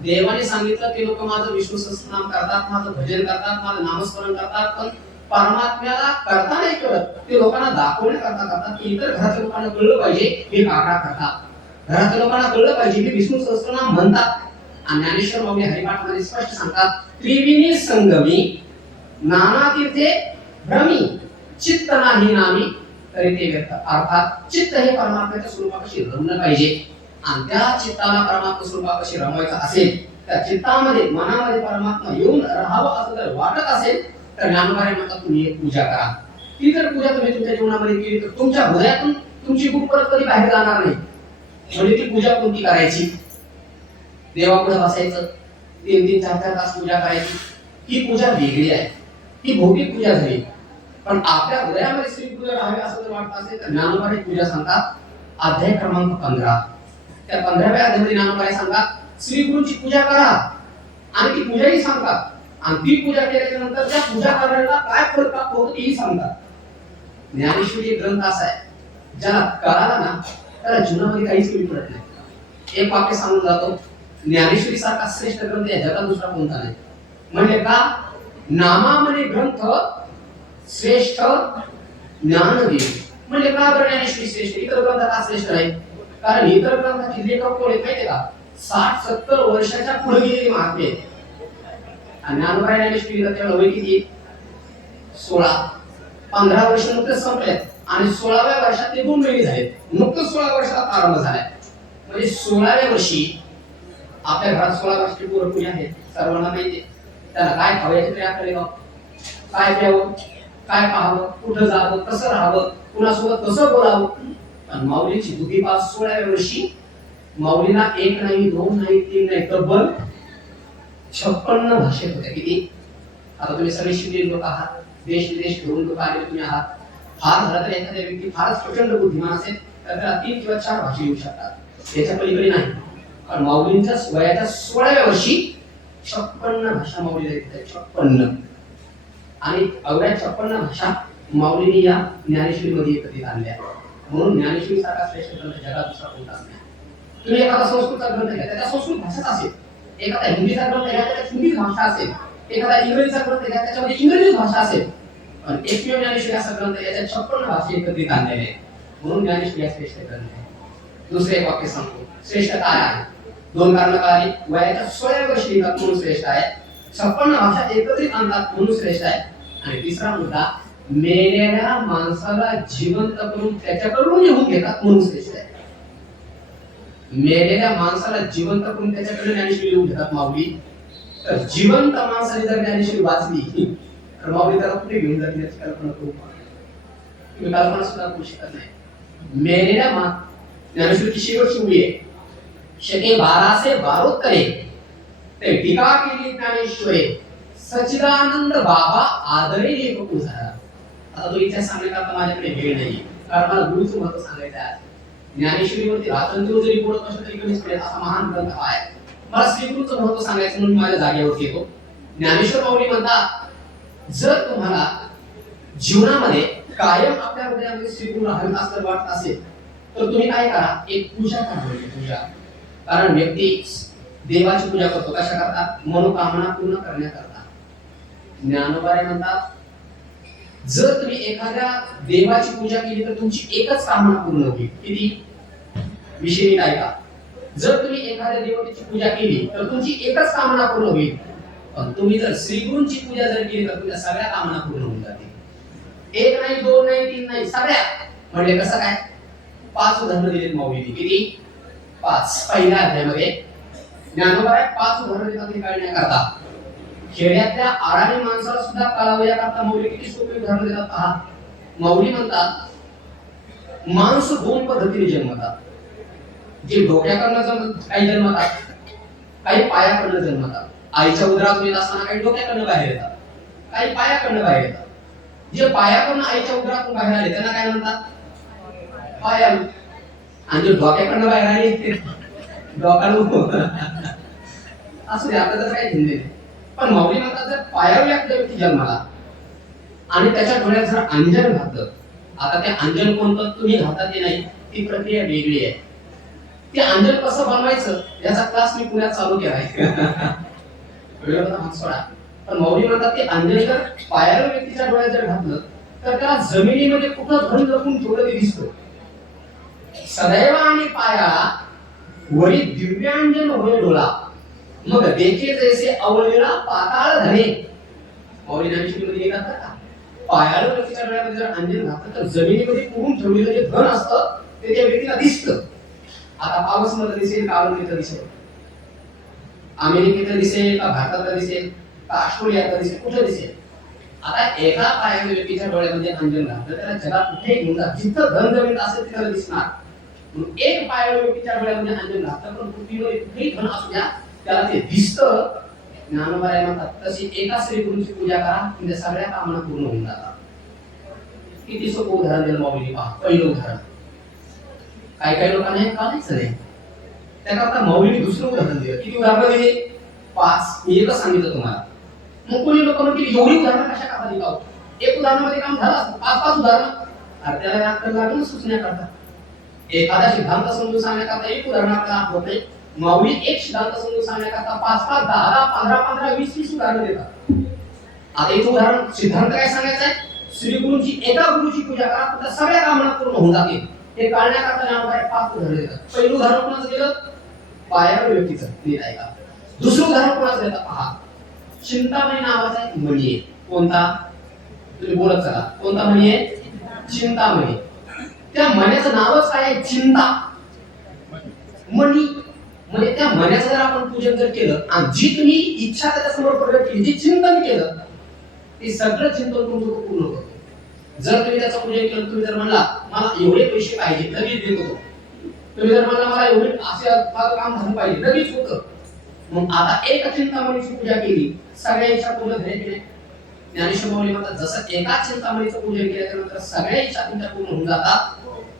देवाने सांगितलं ते लोक माझं विष्णू सहस्रनाम करतात, माझं भजन करतात, माझं नामस्मरण करतात, पण परमात्म्याला करता नाही कळत. ते लोकांना दाखवण्याकरता करतात की इतर घरातल्या लोकांना कळलं पाहिजे हे भाकरा करतात, घरातल्या लोकांना कळलं पाहिजे हे विष्णू सहस्रनाम म्हणतात. आणि ज्ञानेश्वर माऊली हरिपाठामध्ये स्पष्ट सांगतात, त्रिविनी संगमी नाना तीर्थे भ्रमी चित्त नाही नामी तरी ते व्यक्त अर्थात चित्त हे परमात्म्याच्या स्वरूपाशी रमलं पाहिजे आणि त्या चित्ताला परमात्मा स्वरूपाशी रमवायचं असेल त्या चित्तामध्ये मनामध्ये परमात्मा येऊन राहावं असं जर वाटत असेल तर ज्ञानोबाने म्हणतात तुम्ही एक पूजा करा. ती जर पूजा तुम्ही तुमच्या जीवनामध्ये केली तर तुमच्या हृदयातून तुमची भूक परत कधी बाहेर जाणार नाही. म्हणजे ती पूजा कोणती करायची? देवापुढे बसायचं 3-3, 4-4 तास पूजा करायची. ही पूजा वेगळी आहे. ही भौतिक पूजा झाली. पण आपल्या हृदयामध्ये श्री पूजा राहावी असं जर वाटत असेल तर ज्ञानोबाने पूजा सांगतात अध्याय क्रमांक 15. त्या 15व्या अध्यायामध्ये ज्ञानोबाने सांगतात श्री गुरूंची पूजा करा आणि ती पूजाही सांगतात आणि ती पूजा केल्याच्या नंतर त्या पूजा करण्याला काय फळ प्राप्त होतं तेही सांगतात. ज्ञानेश्वरी एक ग्रंथ असा आहे ज्याला कराला ना त्याला जीवनामध्ये काहीच कमी पडत नाही. एक वाक्य सांगून जातो ज्ञानेश्वरी सारखा श्रेष्ठ ग्रंथ या जगात दुसरा कोणता नाही. म्हणजे का नामामध्ये ग्रंथ श्रेष्ठ ज्ञानदेव. म्हणजे का बरं ज्ञानेश्वरी श्रेष्ठ? इतर ग्रंथ का श्रेष्ठ नाही? कारण इतर ग्रंथाचे लेखक कोण आहेत माहितीये का? 60-70 वर्षाच्या पुढे गेलेले महात्मे आहेत. आणि ज्ञानोबा ज्ञानेश्वरीला तेवढं वय किती? 16-15 वर्ष नुकतेच संपलेत आणि 16व्या वर्षात ते 2 महिने झाले. नुकतंच 16 वर्षात आरंभ झालाय. म्हणजे 16व्या वर्षी आपल्या घरात 16 वर्षाची पोरं कोणी आहेत सर्वांना माहिती. त्याला काय खावं याची तरी आपल्याला गाव, काय प्यावं, काय पाहावं, कुठं जावं, कसं राहावं, कुणासोबत कसं बोलावं. आणि माऊलीची दुखीपास 16व्या वर्षी माऊलीला 1 नाही 2 नाही 3 नाही तब्बल 56 भाषेत होत्या. किती? आता तुम्ही सगळे शिकलेले लोक आहात, देश विदेश फिरून लोक आलेले तुम्ही आहात. फार झालं तर एखाद्या व्यक्ती फारच प्रचंड बुद्धिमान असेल तर त्याला 3 किंवा 4 भाषा येऊ शकतात. त्याच्या पलीकडे नाही. पण माऊलींच्या वयाच्या 16व्या वर्षी 56 भाषा माऊलीला येतात. 56 आणि एवढ्या 56 भाषा माऊलीने या ज्ञानेश्वरीमध्ये एकत्रित आणल्या. म्हणून ज्ञानेश्वरी सारखा श्रेष्ठ ग्रंथ जगात दुसरा कोणताच नाही. तुम्ही एखादा संस्कृतचा ग्रंथ घ्या त्याच्या संस्कृत भाषाच असेल. एखादा हिंदीचा ग्रंथ घ्या त्याच्यात हिंदी भाषा असेल. एखादा इंग्रजीचा ग्रंथ घ्या त्याच्यामध्ये इंग्रजी भाषा असेल. पण एकमेव ज्ञानेश्वरी असा ग्रंथ याच्यात 56 भाषा एकत्रित आणलेले आहेत. म्हणून ज्ञानेश्वरी श्रेष्ठ ग्रंथ आहे. दुसरे एक वाक्य सांगतो श्रेष्ठ काय आहे? 2 कारण कळाली. वयाच्या 16व्या वर्षी लिहितात म्हणून श्रेष्ठ आहे. 56 भाषा एकत्रित आणतात म्हणून श्रेष्ठ आहे. आणि तिसरा मुद्दा मेलेल्या माणसाला जिवंत करून त्याच्याकडून लिहून घेतात म्हणून श्रेष्ठ आहे. मेलेल्या माणसाला जिवंत करून त्याच्याकडे ज्ञानेश्वरी लिहून घेतात माऊली. तर जिवंत माणसाने जर ज्ञानेश्वरी वाचली तर माऊली त्याला कुठे घेऊन जातील याची कल्पना करू तुम्ही कल्पना सुद्धा करू शकत नाही. मेलेल्या ज्ञानेश्वरीची शेवटची ओळी आहे शके 1212 करे ते टीका केली ज्ञानेश्वरी सच्चिदानंद बाबा आदरे लेखक झाला. आता तो इतिहास सांगण्याकरता माझ्याकडे वेळ नाही कारण मला गुरुचं महत्व सांगायचं आहे. ज्ञानेश्वरीवरती रात्रंदिवस जरी बोलत असलं तरी कमीच पडेल असा महान ग्रंथ आहे. मला श्रीगुरूचं महत्व सांगायचं म्हणून माझ्या जागेवरती येतो. ज्ञानेश्वर माऊली म्हणतात जर तुम्हाला जीवनामध्ये कायम आपल्या हृदयामध्ये श्रीगुरू राहावे असं वाटत असेल तर तुम्ही काय करा एक पूजा करा. पूजा कारण व्यक्ती देवाची पूजा करतो कशा करता? मनोकामना पूर्ण करण्याकरता. ज्ञानोबा म्हणतात जर तुम्ही एखाद्या देवाची पूजा केली तर तुमची एकच कामना पूर्ण होईल. किती? विषयी काय का? जर तुम्ही एखाद्या देवतेची पूजा केली तर तुमची एकच कामना पूर्ण होईल. पण तुम्ही जर श्रीगुरूंची पूजा जर केली तर तुमच्या सगळ्या कामना पूर्ण होऊन जातील. 1 नाही 2 नाही 3 नाही सगळ्या. म्हणजे कसं काय? 5 उदाहरणं दिलेत माऊलीने. किती? 5. पहिल्या अध्यायामध्ये ज्ञानोबा 5 उदाहरणं देतात हे कळण्याकरता. खेड्यातल्या आडाणी माणसाला सुद्धा कळावं याकरता माऊली किती सोपी उदाहरणं देतात पहा. माऊली म्हणतात माणसं 2 पद्धतीने जन्मतात. जे डोक्याकडनं काही जन्मतात काही पायाकडनं जन्मतात. आईच्या उदरातून येत असताना काही डोक्याकडनं बाहेर येतात काही पायाकडनं बाहेर येतात. जे पायाकडनं आईच्या उदरातून बाहेर आले त्यांना काय म्हणतात? पायाळू. आणि जे डोक्याकडनं बाहेर आले डोकाळू असं दे आपल्याला काही घेऊन नाही. पण माऊली म्हणतात जर पायाळू एखाद्या व्यक्ती जन्माला आणि त्याच्या डोळ्यात जर अंजन घातलं. आता ते अंजन कोणतं तुम्ही घालता ते नाही ती प्रक्रिया वेगळी आहे. ते अंजन कसं बनवायचं याचा क्लास मी पुण्यात चालू केलाय. सोडा. पण मौली म्हणतात ते अंजन जर पायाळू व्यक्तीच्या डोळ्यात जर घातलं तर त्याला जमिनीमध्ये कुठं धन लपून ठेवलं ते दिसतं. सदैव आणि पायाळा वरी दिव्यांजन होय डोळा मग देखे जैसे अवळीला पाताळ धने. मौली ज्ञानेश्वरीमध्ये येतात का पायाळू व्यक्तीच्या डोळ्यामध्ये जर अंजन घातलं तर जमिनीमध्ये पुरून ठेवलेलं जे धन असतं ते त्या व्यक्तीला दिसतं. आता पावसमध्ये दिसेल, काळोखीत दिसेल, अमेरिकेत दिसेल का भारतात दिसेल का ऑस्ट्रेलियात दिसेल, कुठं दिसेल. आता एका पायाळू व्यक्तीच्या डोळ्यामध्ये अंजन घातलं त्याला जगात कुठेही घेऊन जा, जिथं धन जमीन असेल तिथं दिसणार. म्हणून एक पायाळू व्यक्तीच्या डोळ्यामध्ये अंजन घातलं पण पृथ्वीमध्ये कुठेही धन असू द्या त्याला ते दिसतं. ज्ञानोबा म्हणतात तशी एका श्री गुरूची पूजा करा म्हणजे सगळ्या कामना पूर्ण होऊन जातात. किती सोपं उदाहरण दिलं माऊलीने पहा. पहिलं उदाहरण काही काही लोकांना हे कळायचं नाही, त्याकरता माऊलीने दुसरं उदाहरण दिलं. किती उदाहरण दिली? 5. मी एकच सांगितलं तुम्हाला. मग कोणी लोक म्हणतील एवढी उदाहरणं कशा करता लिहिता हो? एक उदाहरणामध्ये काम झालं असतं, 5 उदाहरणं. अरे त्याला अक्कल लागून सूचना करतात. एखादा सिद्धांत समजून सांगण्याकरता एक उदाहरण आपल्याला आठवत नाही. माऊली एक सिद्धांत समजून सांगण्याकरता 5, 10, 15, 20 उदाहरणं देतात. आता एक उदाहरण सिद्धांत काय सांगायचं आहे? श्री गुरूंची एका गुरुची पूजा करा तर सगळ्या कामना पूर्ण होऊन जातील. हे कळण्याकरता ज्ञानोबा 5 उदाहरण देतात. पहिलं उदाहरण कोणाचं दिलं? पायाळू व्यक्तीचं. नीट ऐका. दुसरं उदाहरण कोणाचं देतात पहा. चिंतामणी नावाचा एक मणी आहे. कोणता? तुम्ही बोलत चला. कोणता मणी आहे? चिंतामणी. त्या मण्याचं नावच काय आहे? चिंता मणी. म्हणजे त्या मण्याचं जर आपण पूजन जर केलं आणि जी तुम्ही इच्छा त्याच्या समोर प्रकट केली, जे चिंतन केलं ते सगळं चिंतन तुमचं पूर्ण होतं. जर तुम्ही त्याचं पूजन केलं, तुम्ही जर म्हणला मला एवढे पैसे पाहिजे लगेच देत होतो, तुम्ही जर म्हणला मला एवढे असे काम झालं पाहिजे लगेच होतं. मग आता एक चिंतामणीची पूजा केली, सगळ्या इच्छा पूर्ण झाल्या की नाही? ज्ञानेश्वर माऊली म्हणतात जसं एका चिंतामणीचं पूजन केल्यानंतर सगळ्या इच्छा तुमच्या पूर्ण होऊन जातात,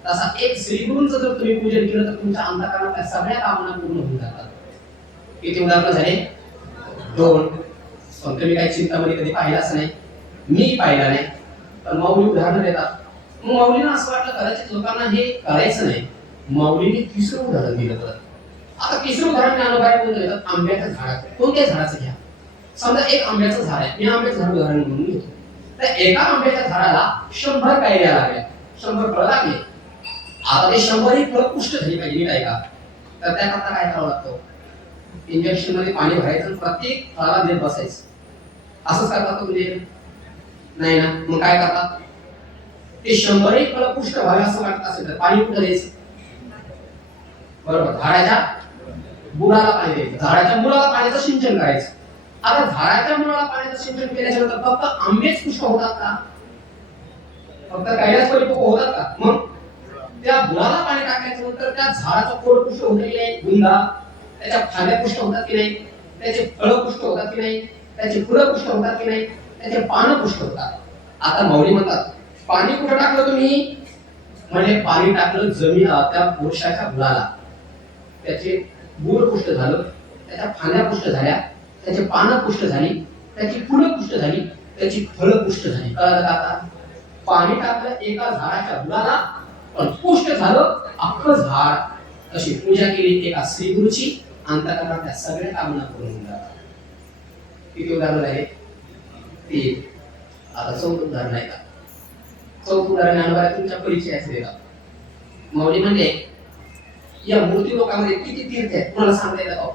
तसा एक श्रीगुरूंचं जर तुम्ही पूजन केलं तर तुमच्या अंतःकरणातल्या सगळ्या कामना पूर्ण होऊन जातात. किती उदाहरणं झाले? 2. पण तुम्ही काही चिंतामणी कधी पाहिलाच नाही, मी पाहिला नाही, पण माऊली उदाहरणं देतात. मग माऊलींना असं वाटलं कदाचित लोकांना हे करायचं नाही. माऊलीने 3रं उदाहरण दिलं. तर आता 3रं उदाहरण ज्ञानोबा कोण देतात? आंब्याच्या झाडाचं. कोणत्या झाडाचं घ्या. समजा एक आंब्याचं झाड आहे, मी आंब्याचं झाड उदाहरण म्हणून घेतो. तर एका आंब्याच्या झाडाला 100 कैऱ्या लागल्या, 100 फळं लागले. आता ते 100 फळं पुष्ट झाली पाहिजे. नीट ऐका. तर त्याकरता काय करावं लागतं? इंजेक्शन मध्ये पाणी भरायचं आणि प्रत्येक फळाला देत बसायचं. असंच करतात म्हणजे नाही ना? मग काय करतात? ते 100 फळं पुष्ट व्हावे असं वाटत असेल तर पाणी कुठं द्यायचं? बरोबर, झाडाच्या बुडाला पाणी द्यायचं, झाडाच्या मुळाला पाण्याचं सिंचन करायचं. आता झाडाच्या मुळाला पाण्याचं सिंचन केल्याच्या नंतर फक्त आंबेच पुष्ट होतात का? फक्त कैऱ्याच परिपक्व होतात का? मग त्या बुडाला पाणी टाकल्याच्या नंतर त्या झाडाचं खोड पुष्ट होतं की नाही? बुंदा. त्याच्या फांद्या पुष्ट होतात की नाही? त्याचे फळं पुष्ट होतात की नाही? त्याची फुलं पुष्ट होतात की नाही? त्याचे पानं पुष्ट होतात. आता माऊली म्हणतात पाणी कुठं टाकलं तुम्ही? म्हणजे पाणी टाकलं जमीन त्या वृक्षाच्या बुडाला. त्याचे बूड पुष्ट झालं, त्याच्या फांद्या पुष्ट झाल्या, त्याची पानं पुष्ट झाली, त्याची फुलं पुष्ट झाली, त्याची फळं पुष्ट झाली. कळलं का आता? पाणी टाकलं एका झाडाच्या बुडाला पण पुष्ट झालं अख्खं झाड. अशी पूजा केली एका श्रीगुरूची, अंतःकरणातल्या सगळ्या कामना पूर्ण होऊन जातात. किती उदाहरण आहे? 3. आता 4थं उदाहरण आहे का? 4थं उदाहरण ज्ञानोबा तुमच्या परिचयाचे देतात. माऊली म्हणजे या मूर्ती लोकांमध्ये किती तीर्थ आहेत तुम्हाला सांगता येतं का?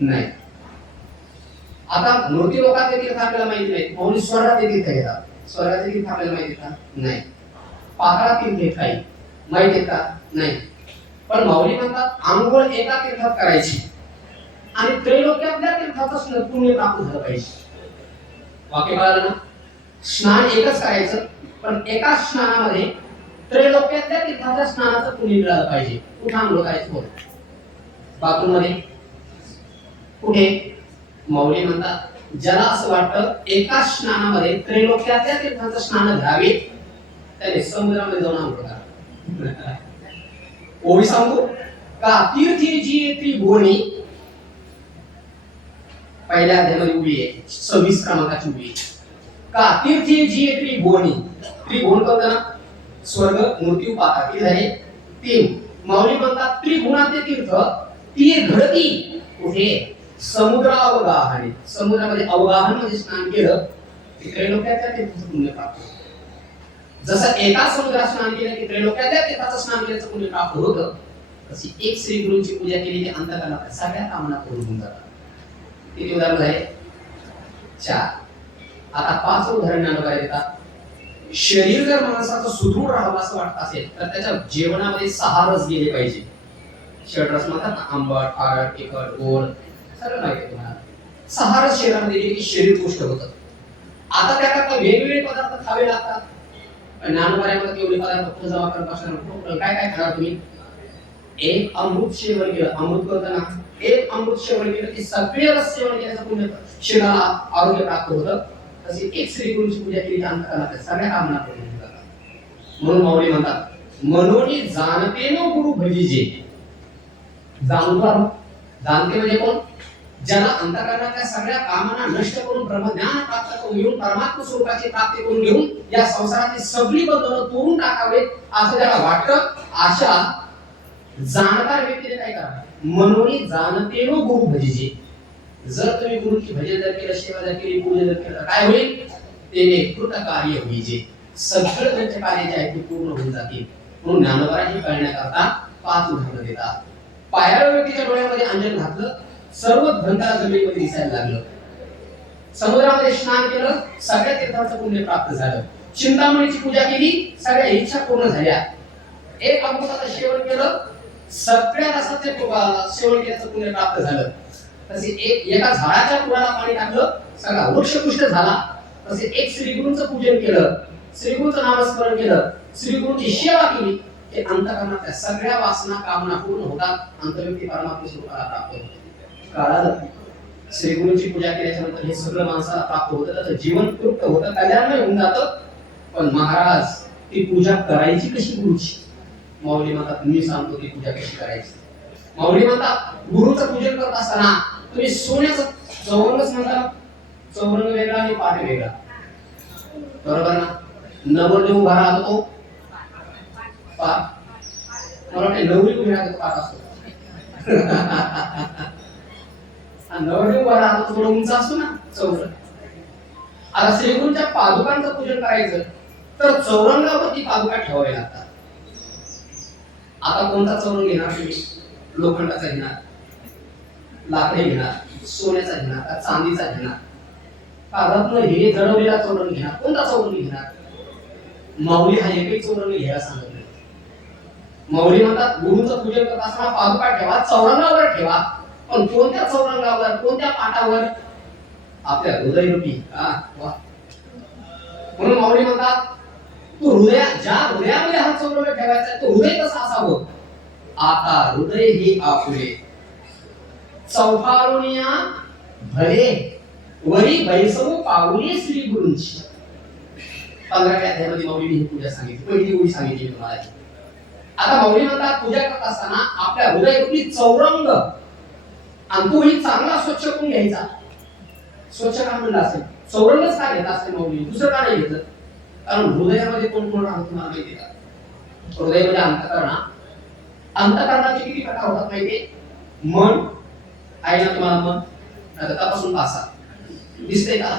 नाही. आता मूर्ती लोकांचे तीर्थ आपल्याला माहिती नाही. माऊली स्वर्गाचे तीर्थ घेतात. स्वर्गाचे तीर्थ आपल्याला माहिती का? नाही. पाताळात तीर्थ घेत काही माहिती का? नाही. पण माऊली म्हणतात आंघोळ एका तीर्थात करायची आणि त्रैलोक्यातल्या तीर्थाचं पुण्य प्राप्त झालं पाहिजे. वाक्य कळलं ना? स्नान एकच करायचं पण एका स्नानामध्ये त्रैलोक्यातल्या तीर्थाच्या स्नानाचं पुण्य मिळालं पाहिजे. कुठं आंघोळ करायचं? बोल. बाथरूम मध्ये? कुठे? माऊली म्हणतात ज्याला असं वाटतं एका स्नानामध्ये त्रैलोक्यातल्या तीर्थाचं स्नान घ्यावे त्याने समुद्रामध्ये जाऊन आंघोळ करा. ओळी सांगू का? तीर्थी जी त्रिभुवनी, पहिल्या अध्यायामध्ये उभी आहे 26 क्रमांकाची उभी का? तीर्थी जी त्रिभुवनी. त्रिभुवन कोणतं ना? स्वर्ग, मृत्यू, पाताळ. किती झाले? 3. माऊली म्हणतात त्रिभुवनातले तीर्थ ती घडती कुठे? समुद्र अवगाहने. समुद्रामध्ये अवगाहन मध्ये स्नान केलं की त्रैलोक्यातल्या तीर्थाचं पुण्य प्राप्त होतं. जसं एका समुद्रात स्नान केलं की त्रैलोक्यातल्या तीर्थाचं स्नान केल्याचं पुण्य प्राप्त होतं, तशी एक श्री गुरूंची पूजा केली की अंतःकरणातल्या सगळ्या कामना पूर्ण होऊन जातात. किती उदाहरण झाले? 4. आता 5 उदाहरण ज्ञानोबा देतात. शरीर जर माणसाचं सुदृढ राहावं असं वाटत असेल तर त्याच्या जेवणामध्ये 6 रस गेले पाहिजे. षडरस म्हणतात ना, आंबट, खारट, तिखट, गोड, सगळं माहिती आहे तुम्हाला. 6 रस शरीरामध्ये गेले की शरीर पुष्ट होतं. आता त्याकरता वेगवेगळे पदार्थ खावे लागतात. ज्ञानोबाऱ्यामध्ये एवढे पदार्थ कुठं जमा करत असणार, काय काय खाणार तुम्ही? एक अमृत सेवन केलं, अमृत करताना एक अमृत सेवन केलं की सगळे रस सेवन केल्याचं पुण्य शरीराला आरोग्य प्राप्त होतं. तशी एक श्री गुरुची पूजा केली तर अंतकरणात सगळ्या कामना पूर्ण होतात. म्हणून माऊली म्हणतात, मनोनी जाणते न गुरु भजिजे. जाणते म्हणजे कोण? ज्याला अंतकरणातल्या सगळ्या कामना नष्ट करून ब्रह्मज्ञान प्राप्त करून घेऊन परमात्मा स्वरूपाची प्राप्ती करून घेऊन या संसाराची सगळी बंधनं तोडून टाकावे असं त्याला वाटतं. अशा जाणकार व्यक्तीने काय करावं? मनोनी जाणते न गुरु भजिजे. जर तुम्ही गुरुची भजन जर केलं, सेवा जर केली, पूजा जर केलं, काय होईल? तेने कृत कार्य होईजे. सगळं त्यांचे कार्य जे आहे ते पूर्ण होऊन जातील. म्हणून ज्ञानोबाराजी कळण्याकरता 5 उदाहरणं देतात. पायाळ व्यक्तीच्या डोळ्यामध्ये अंजन घातलं, सर्व धनतारा जमिनीमध्ये दिसायला लागलं. समुद्रामध्ये स्नान केलं, सगळ्या तीर्थांचं पुण्य प्राप्त झालं. चिंतामणीची पूजा केली, सगळ्या इच्छा पूर्ण झाल्या. एक अमृताचं सेवन केलं, सगळ्या रसाचे सेवन केल्याचं पुण्य प्राप्त झालं. तसे एका झाडाच्या बुडाला पाणी टाकलं, सगळा वृक्षपुष्ट झाला. तसे एक श्रीगुरूंचं पूजन केलं, श्रीगुरूंचं नामस्मरण केलं, श्रीगुरूंची सेवा केली, ते अंतकरणातल्या सगळ्या वासना कामना पूर्ण होतात. अंतर्व्यक्ती परमात्मा स्वरूपाला प्राप्त होते. कळालं? श्रीगुरूंची पूजा केल्याच्या नंतर हे सगळं माणसाला प्राप्त होतं, त्याचं जीवन तृप्त होतं, कल्याणमय होऊन जातं. पण महाराज, ती पूजा करायची कशी गुरुची? माऊली म्हणतात, मी सांगतो ती पूजा कशी करायची. माऊली म्हणतात, गुरुचं पूजन करत असताना तुम्ही सोन्याचं चौरंगच म्हणता. चौरंग वेगळा आणि पाठ वेगळा, बरोबर ना? नवरदेव उभा राहतो तो पाठ, मला वाटतं नवरी उभी राहतो पाठ असतो. नवरदेव उभा राहतो थोडं उंच असतो ना चौरंग. आता श्रीगुरूंच्या पादुकांचं पूजन करायचं तर चौरंगावरती पादुका ठेवाव्या लागतात. आता कोणता चौरंग घेणार तुम्ही? लोखंडाचा घेणार, लाकडी घेणार, सोन्याचा घेणार का चांदीचा घेणार का रत्न हिरे जडवलेला चौरंग घेणार? कोणता चौरंग घेणार? माऊली हा एकही चौरंग घ्यायला सांगत नाही. माऊली म्हणतात, गुरुचं पूजन करत असताना पादुका ठेवा, चौरंगावर ठेवा, पण कोणत्या चौरंगावर, कोणत्या पाटावर? आपल्या हृदयरूपी. म्हणून माऊली म्हणतात, तो ज्या हृदयामध्ये हा चौरंग ठेवायचा तो हृदय कसं असावं? आता हृदय ही आपुले चौफारुनिया भले वरी बैसव पाऊले श्री गुरूंची. 15व्या अध्यायामध्ये माऊलीने ही पूजा सांगितली, पहिली ओळी सांगितली तुम्हाला. आता माऊली म्हणतात, पूजा करत असताना आपल्या हृदयारूपी चौरंग आणि तोही चांगला स्वच्छ करून घ्यायचा. स्वच्छ का म्हणलं असेल? चौरंगच का घेतला असेल माऊली, दुसरं का नाही घेतलं? कारण हृदयामध्ये कोण कोण राहतो तुम्हाला माहिती का? हृदयामध्ये अंतःकरण. अंतःकरणाचे किती प्रकार होतात माहितीये? मन आहे ना तुम्हाला? मन तपासून पासा दिसतंय का?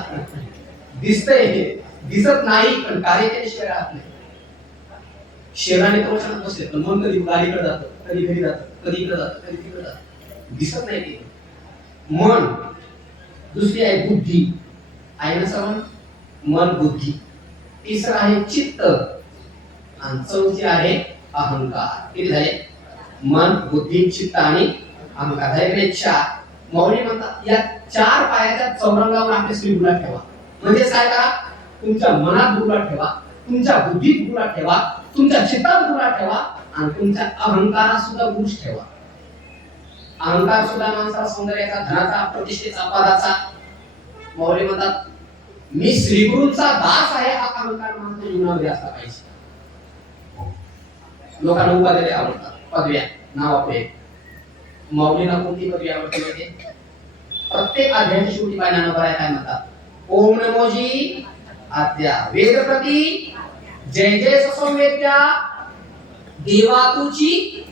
दिसतंय, हे दिसत नाही पण कार्य केल्याशिवाय राहत नाही. शरीराने प्रवचनात बसले पण मन कधी गाडीकडे जातं, कधी घरी जातं, कधी इकडे जातं, कधी तिकडे जातं, दिसत नाही ते मन. दुसरी आहे बुद्धी, आहे ना सर्व? मन, बुद्धी. तिसरं आहे चित्त आणि चौथी आहे अहंकार. किती झाले? मन, बुद्धी, चित्त आणि अहंकार झाले 4. माऊली म्हणतात, या 4 पायाच्या चौरंगावर आपले श्री गुलाब ठेवा. म्हणजे काय करा? तुमच्या मनात गुलाब ठेवा, तुमच्या बुद्धीत गुलाब ठेवा, तुमच्या चित्तात गुलाब ठेवा आणि तुमच्या अहंकारात सुद्धा गुश ठेवा. अहंकार सुद्धा माणसाला सौंदर्याचा, धनाचा, प्रतिष्ठेचा, पदाचा. माऊली म्हणतात, मी श्रीगुरूंचा दास आहे हा अहंकार माणसाच्या जीवनामध्ये असला पाहिजे. लोकांना उपाध्या आवडतात, पदव्या, नाव आपले. माऊलींना कोणती पदवी आवडते माहिती? प्रत्येक अध्यायाची शेवटी काय ज्ञानोबा काय म्हणतात? ओम नमोजी आद्या वेदप्रती जय जय ससंवेद्या देवातुची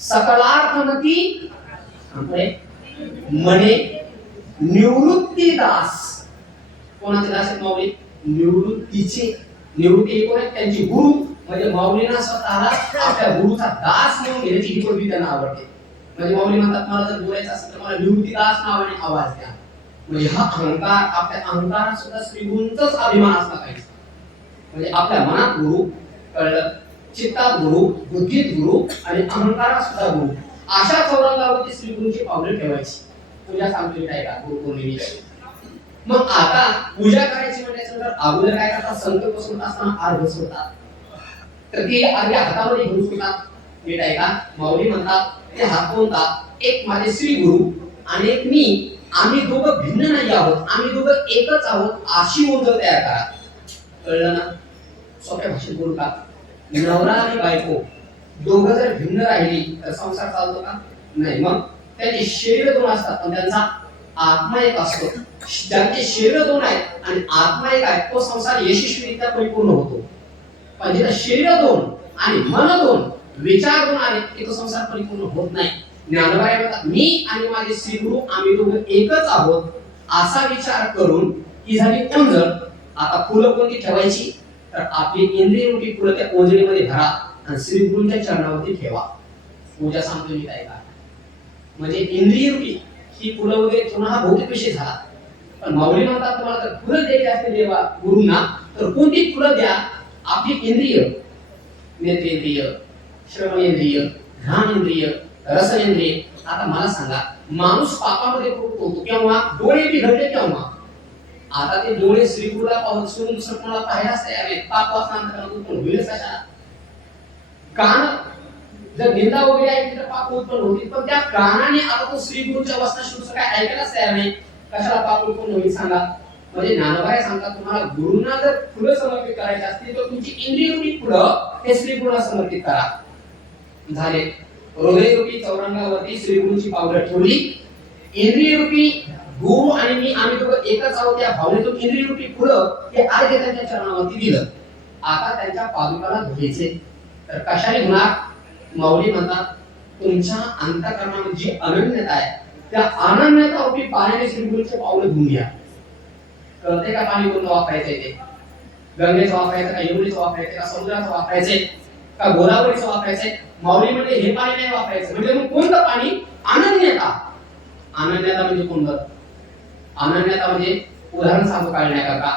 सकलार्थमती म्हणे निवृत्ती दास. कोणाचे दास आहेत माऊली? निवृत्तीचे. निवृत्ती कोण आहेत? त्यांची गुरु. म्हणजे माऊलींना स्वतःला आपल्या गुरुचा दास म्हणून घेण्याची ही पदवी त्यांना आवडते. म्हणजे माऊली म्हणतात, मला जर बोलायचं असेल तर मला निवृत्ती दास नावाने आवाज द्या. म्हणजे हा अहंकार, आपल्या अहंकारात सुद्धा श्रीगुरूंचाच अभिमान असला पाहिजे. म्हणजे आपल्या मनात गुरु, कळलं, चित्तात गुरु, बुद्धीत गुरु आणि अहंकारात सुद्धा गुरु, अशा चौरंगावरती श्री गुरुची पावले ठेवायची. पूजा सांगली काय का गुरु पौर्णिमेची. मग आता पूजा करायची म्हणायचं तर अगोदर काय करतात, संकल्प सोडत असताना अर्घ सोडतात. तर ते अर्घ्य हातामध्ये घेऊन सोडतात. नीट आहे का? माऊली म्हणतात ते हात कोणता, एक माझे श्री गुरु आणि एक मी, आम्ही दोघं भिन्न नाही आहोत, आम्ही दोघं एकच आहोत, अशी ओळख तयार करा. कळलं ना? सोप्या भाषेत बोलू का? नवरा आणि बायको दोघं जर भिन्न राहिली तर संसार चालतो का? नाही. मग त्यांचे शरीर दोन असतात पण त्यांचा आत्मा एक असतो. ज्यांचे शरीर दोन आहेत आणि आत्मा एक आहे तो संसार यशस्वीरित्या परिपूर्ण होतो. पण जिथे शरीर दोन आणि मन दोन, विचार दोन आले की तो संसार परिपूर्ण होत नाही. ज्ञानोबा म्हणतात मी आणि माझे श्री गुरु आम्ही दोघं एकच आहोत, असा विचार करून ही झाली ओंजळ. आता फुलं कोणती ठेवायची तर आपली इंद्रिय रूपी फुलं त्या ओंजळीमध्ये भरा आणि श्री गुरूंच्या चरणावरती ठेवा. पूजा सांगतो मी काय का, म्हणजे इंद्रिय रूपी ही फुलं वगैरे ठेवणं हा भौतिक विषय झाला. पण माऊली म्हणतात तुम्हाला जर फुलं द्यायची असतील देवा गुरूंना तर कोणती फुलं द्या, आपली इंद्रिय, नेत्रेंद्रिय, श्रवणेंद्रिय, घ्राणेंद्रिय, रसनेंद्रिय. आता मला सांगा, माणूस पापामध्ये होतो केव्हा, डोळे बिघडले केव्हा. आता ते डोळे श्री गुरुला पाहून सोडून दुसरं कोणाला पाहायलाच तयार आहेत. पाप वासना उत्पन्न होईलच कशा. कान जर निंदा वगैरे आहे तर पाप उत्पन्न होतील, पण त्या कानाने आता तो श्री गुरुच्या वचनाशिवाय काय ऐकायलाच तयार नाही, कशाला पाप उत्पन्न होईल सांगा. म्हणजे ज्ञानोबा सांगतात तुम्हाला गुरुंना जर फुलं समर्पित करायची असतील तर तुमची इंद्रिय रूपी फुलं हे श्री गुरुला समर्पित करा. झाले. हृदय रूपी चौरंगावरती श्री गुरुची पावलं ठेवली. इंद्रिय रूपी गुरु आणि मी आम्ही दोघं एकच आहोत या भावनेतून इंद्रिय रूपी फुलं हे अर्घ्य त्यांच्या चरणावरती दिलं. आता त्यांच्या पादुकाला धुवायचे. तर कशाने होणार? माऊली म्हणतात तुमच्या अंतःकरणामध्ये जी अनन्यता आहे त्या अनन्यता रूपी पाण्याने श्री गुरुचे पावलं धुवून घ्या. कळते का पाणी कोणतं वापरायचंय ते? गंगेचं वापरायचं का, यमुनेचं वापरायचं का, समुद्राचं वापरायचंय का, गोदावरीचं वापरायचंय? माऊली म्हणजे हे पाणी नाही वापरायचं. म्हणजे मग कोणतं पाणी? अनन्यता. अनन्यता म्हणजे कोणतं? अनन्यता म्हणजे उदाहरण सांगू काढण्याकरता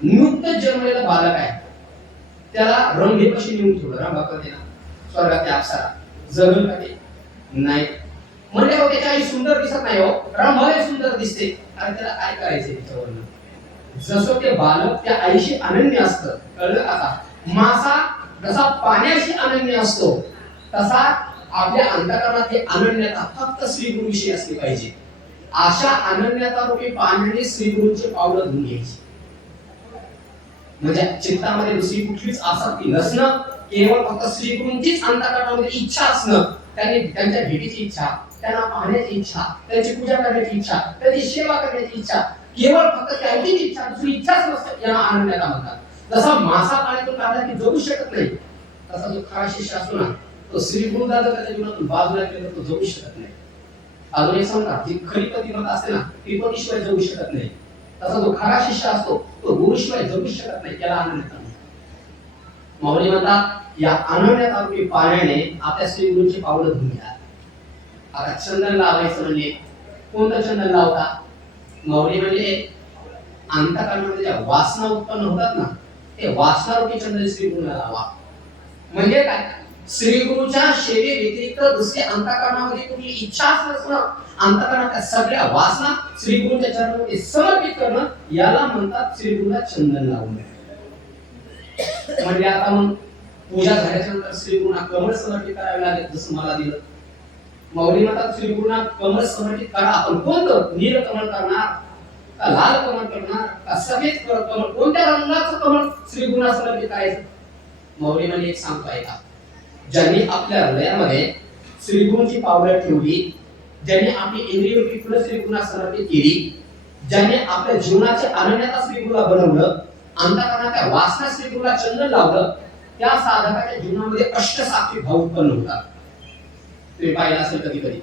नुकतंच जन्मलेलं बालक आहे, त्याला रंगेपाशी नेऊन ठेवलं, रंगा करते ना स्वर्गातल्या अप्सरा, जगल का ते? नाही. म्हणजे हो त्याची आई सुंदर दिसत नाही, हो रंभाले सुंदर दिसते, आणि त्याला काय करायचंय त्याच्यावरनं? जसं ते बालक त्या आईशी अनन्य असतं, कळलं का? मासा जसा पाण्याशी अनन्य असतो तसा आपल्या अंतःकरणात अनन्यता फक्त श्री गुरुविषयी असली पाहिजे. अशा अनन्यता रूपी पाण्याने श्री गुरुचे पावलं धुवून घ्यायची. म्हणजे चित्तामध्ये दुसरी कुठलीच आसक्ती नसणं, केवळ फक्त श्री गुरूंचीच अंतःकरणामध्ये इच्छा असणं. त्यांच्या भेटीची इच्छा, त्यांना पाहण्याची इच्छा, त्यांची पूजा करण्याची इच्छा, त्यांची सेवा करण्याची इच्छा, केवळ फक्त त्यांचीच इच्छा, दुसरी इच्छाच नसते, याला अनन्यता म्हणतात. जसा मासा पाण्यातून काढला की जगू शकत नाही, तसा जो खरा शिष्य असतो ना तो श्री गुरुदा जर त्याच्या जीवनातून बाजूला केला तर तो जगू शकत नाही. अजून एक सांगतात जी खरी पतिमत असते ना ती पतीशिवाय जगू शकत नाही, तसा जो खरा शिष्य असतो तो गुरुशिवाय जगू शकत नाही, त्याला अनन्यता म्हणतात. माऊली म्हणतात या अनन्यता रूपी पाण्याने आपल्या श्री गुरूची पावलं धुवून घ्या. आता चंदन लावायचं म्हणजे कोणतं चंदन लावता? माऊली म्हणजे अंतःकरणामध्ये ज्या वासना उत्पन्न होतात ना ते वासना रूपी चंदन श्री गुरूला लावा. म्हणजे काय? श्री गुरुच्या सेवे व्यतिरिक्त दुसऱ्या अंतःकरणामध्ये कुठली इच्छाच नसणं, अंतःकरणाच्या सगळ्या वासना श्री गुरुच्या चरणामध्ये समर्पित करणं, याला म्हणतात श्री गुरुला चंदन लावणे. म्हणजे आता मग पूजा झाल्याच्या नंतर श्री गुरुना कमळ समर्पित करावे लागेल, जसं मला दिलं. माऊली म्हणतात श्री गुरुना कमळ समर्पित करा. आपण कोणतं? नील कमळ करणार का लाल कमळ करणार का सफेद कमळ? कोणत्या रंगाचं कमळ श्री गुरुना समर्पित करायचं? माऊली म्हणजे एक सांगतोय का, ज्यांनी आपल्या हृदयामध्ये श्री गुरूंची पावलं ठेवली, ज्यांनी आपली इंद्रिय फुलं श्री गुरूंना समर्पित केली, ज्यांनी आपल्या जीवनाचे अनन्यता श्री गुरूला बनवलं, अंतःकरणाच्या वासना श्री गुरूला चंदन लावलं, त्या साधकाच्या जीवनामध्ये अष्टसात्विक भाव उत्पन्न होतात. तुम्ही पाहिलं असेल कधी कधी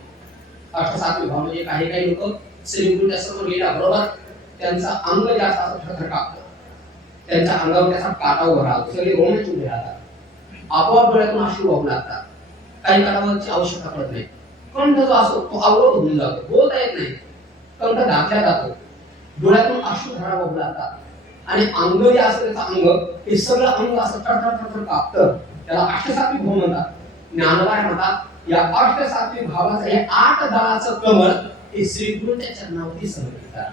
अष्टसात्विक भाव म्हणजे काही लोक श्री गुरूंच्या समोर गेल्याबरोबर त्यांचा अंग जास्त असं थरथर कापतं, त्यांच्या अंगावर त्याचा काटा उभा राहतो, सगळे रोमच उभे राहतात, आपोआप डोळ्यातून अश्रू वाहू लागतात, काही काळावरची आवश्यकता पडत नाही. कंठ जो असतो तो अवरोध होऊन जातो, बोलता येत नाही, कंठ दाबला जातो, डोळ्यातून अश्रू धारा वाहू लागतात. आणि अंग जे असतं त्याचं अंग, हे सगळं अंग असं थरथर कापतं. त्याला अष्टसात्विक भाव म्हणतात. ज्ञानोबा म्हणतात या अष्टसात्विक भावाचं हे 8 दळाचं कमळ हे श्रीगुरूंच्या चरणावरती समर्पित करा.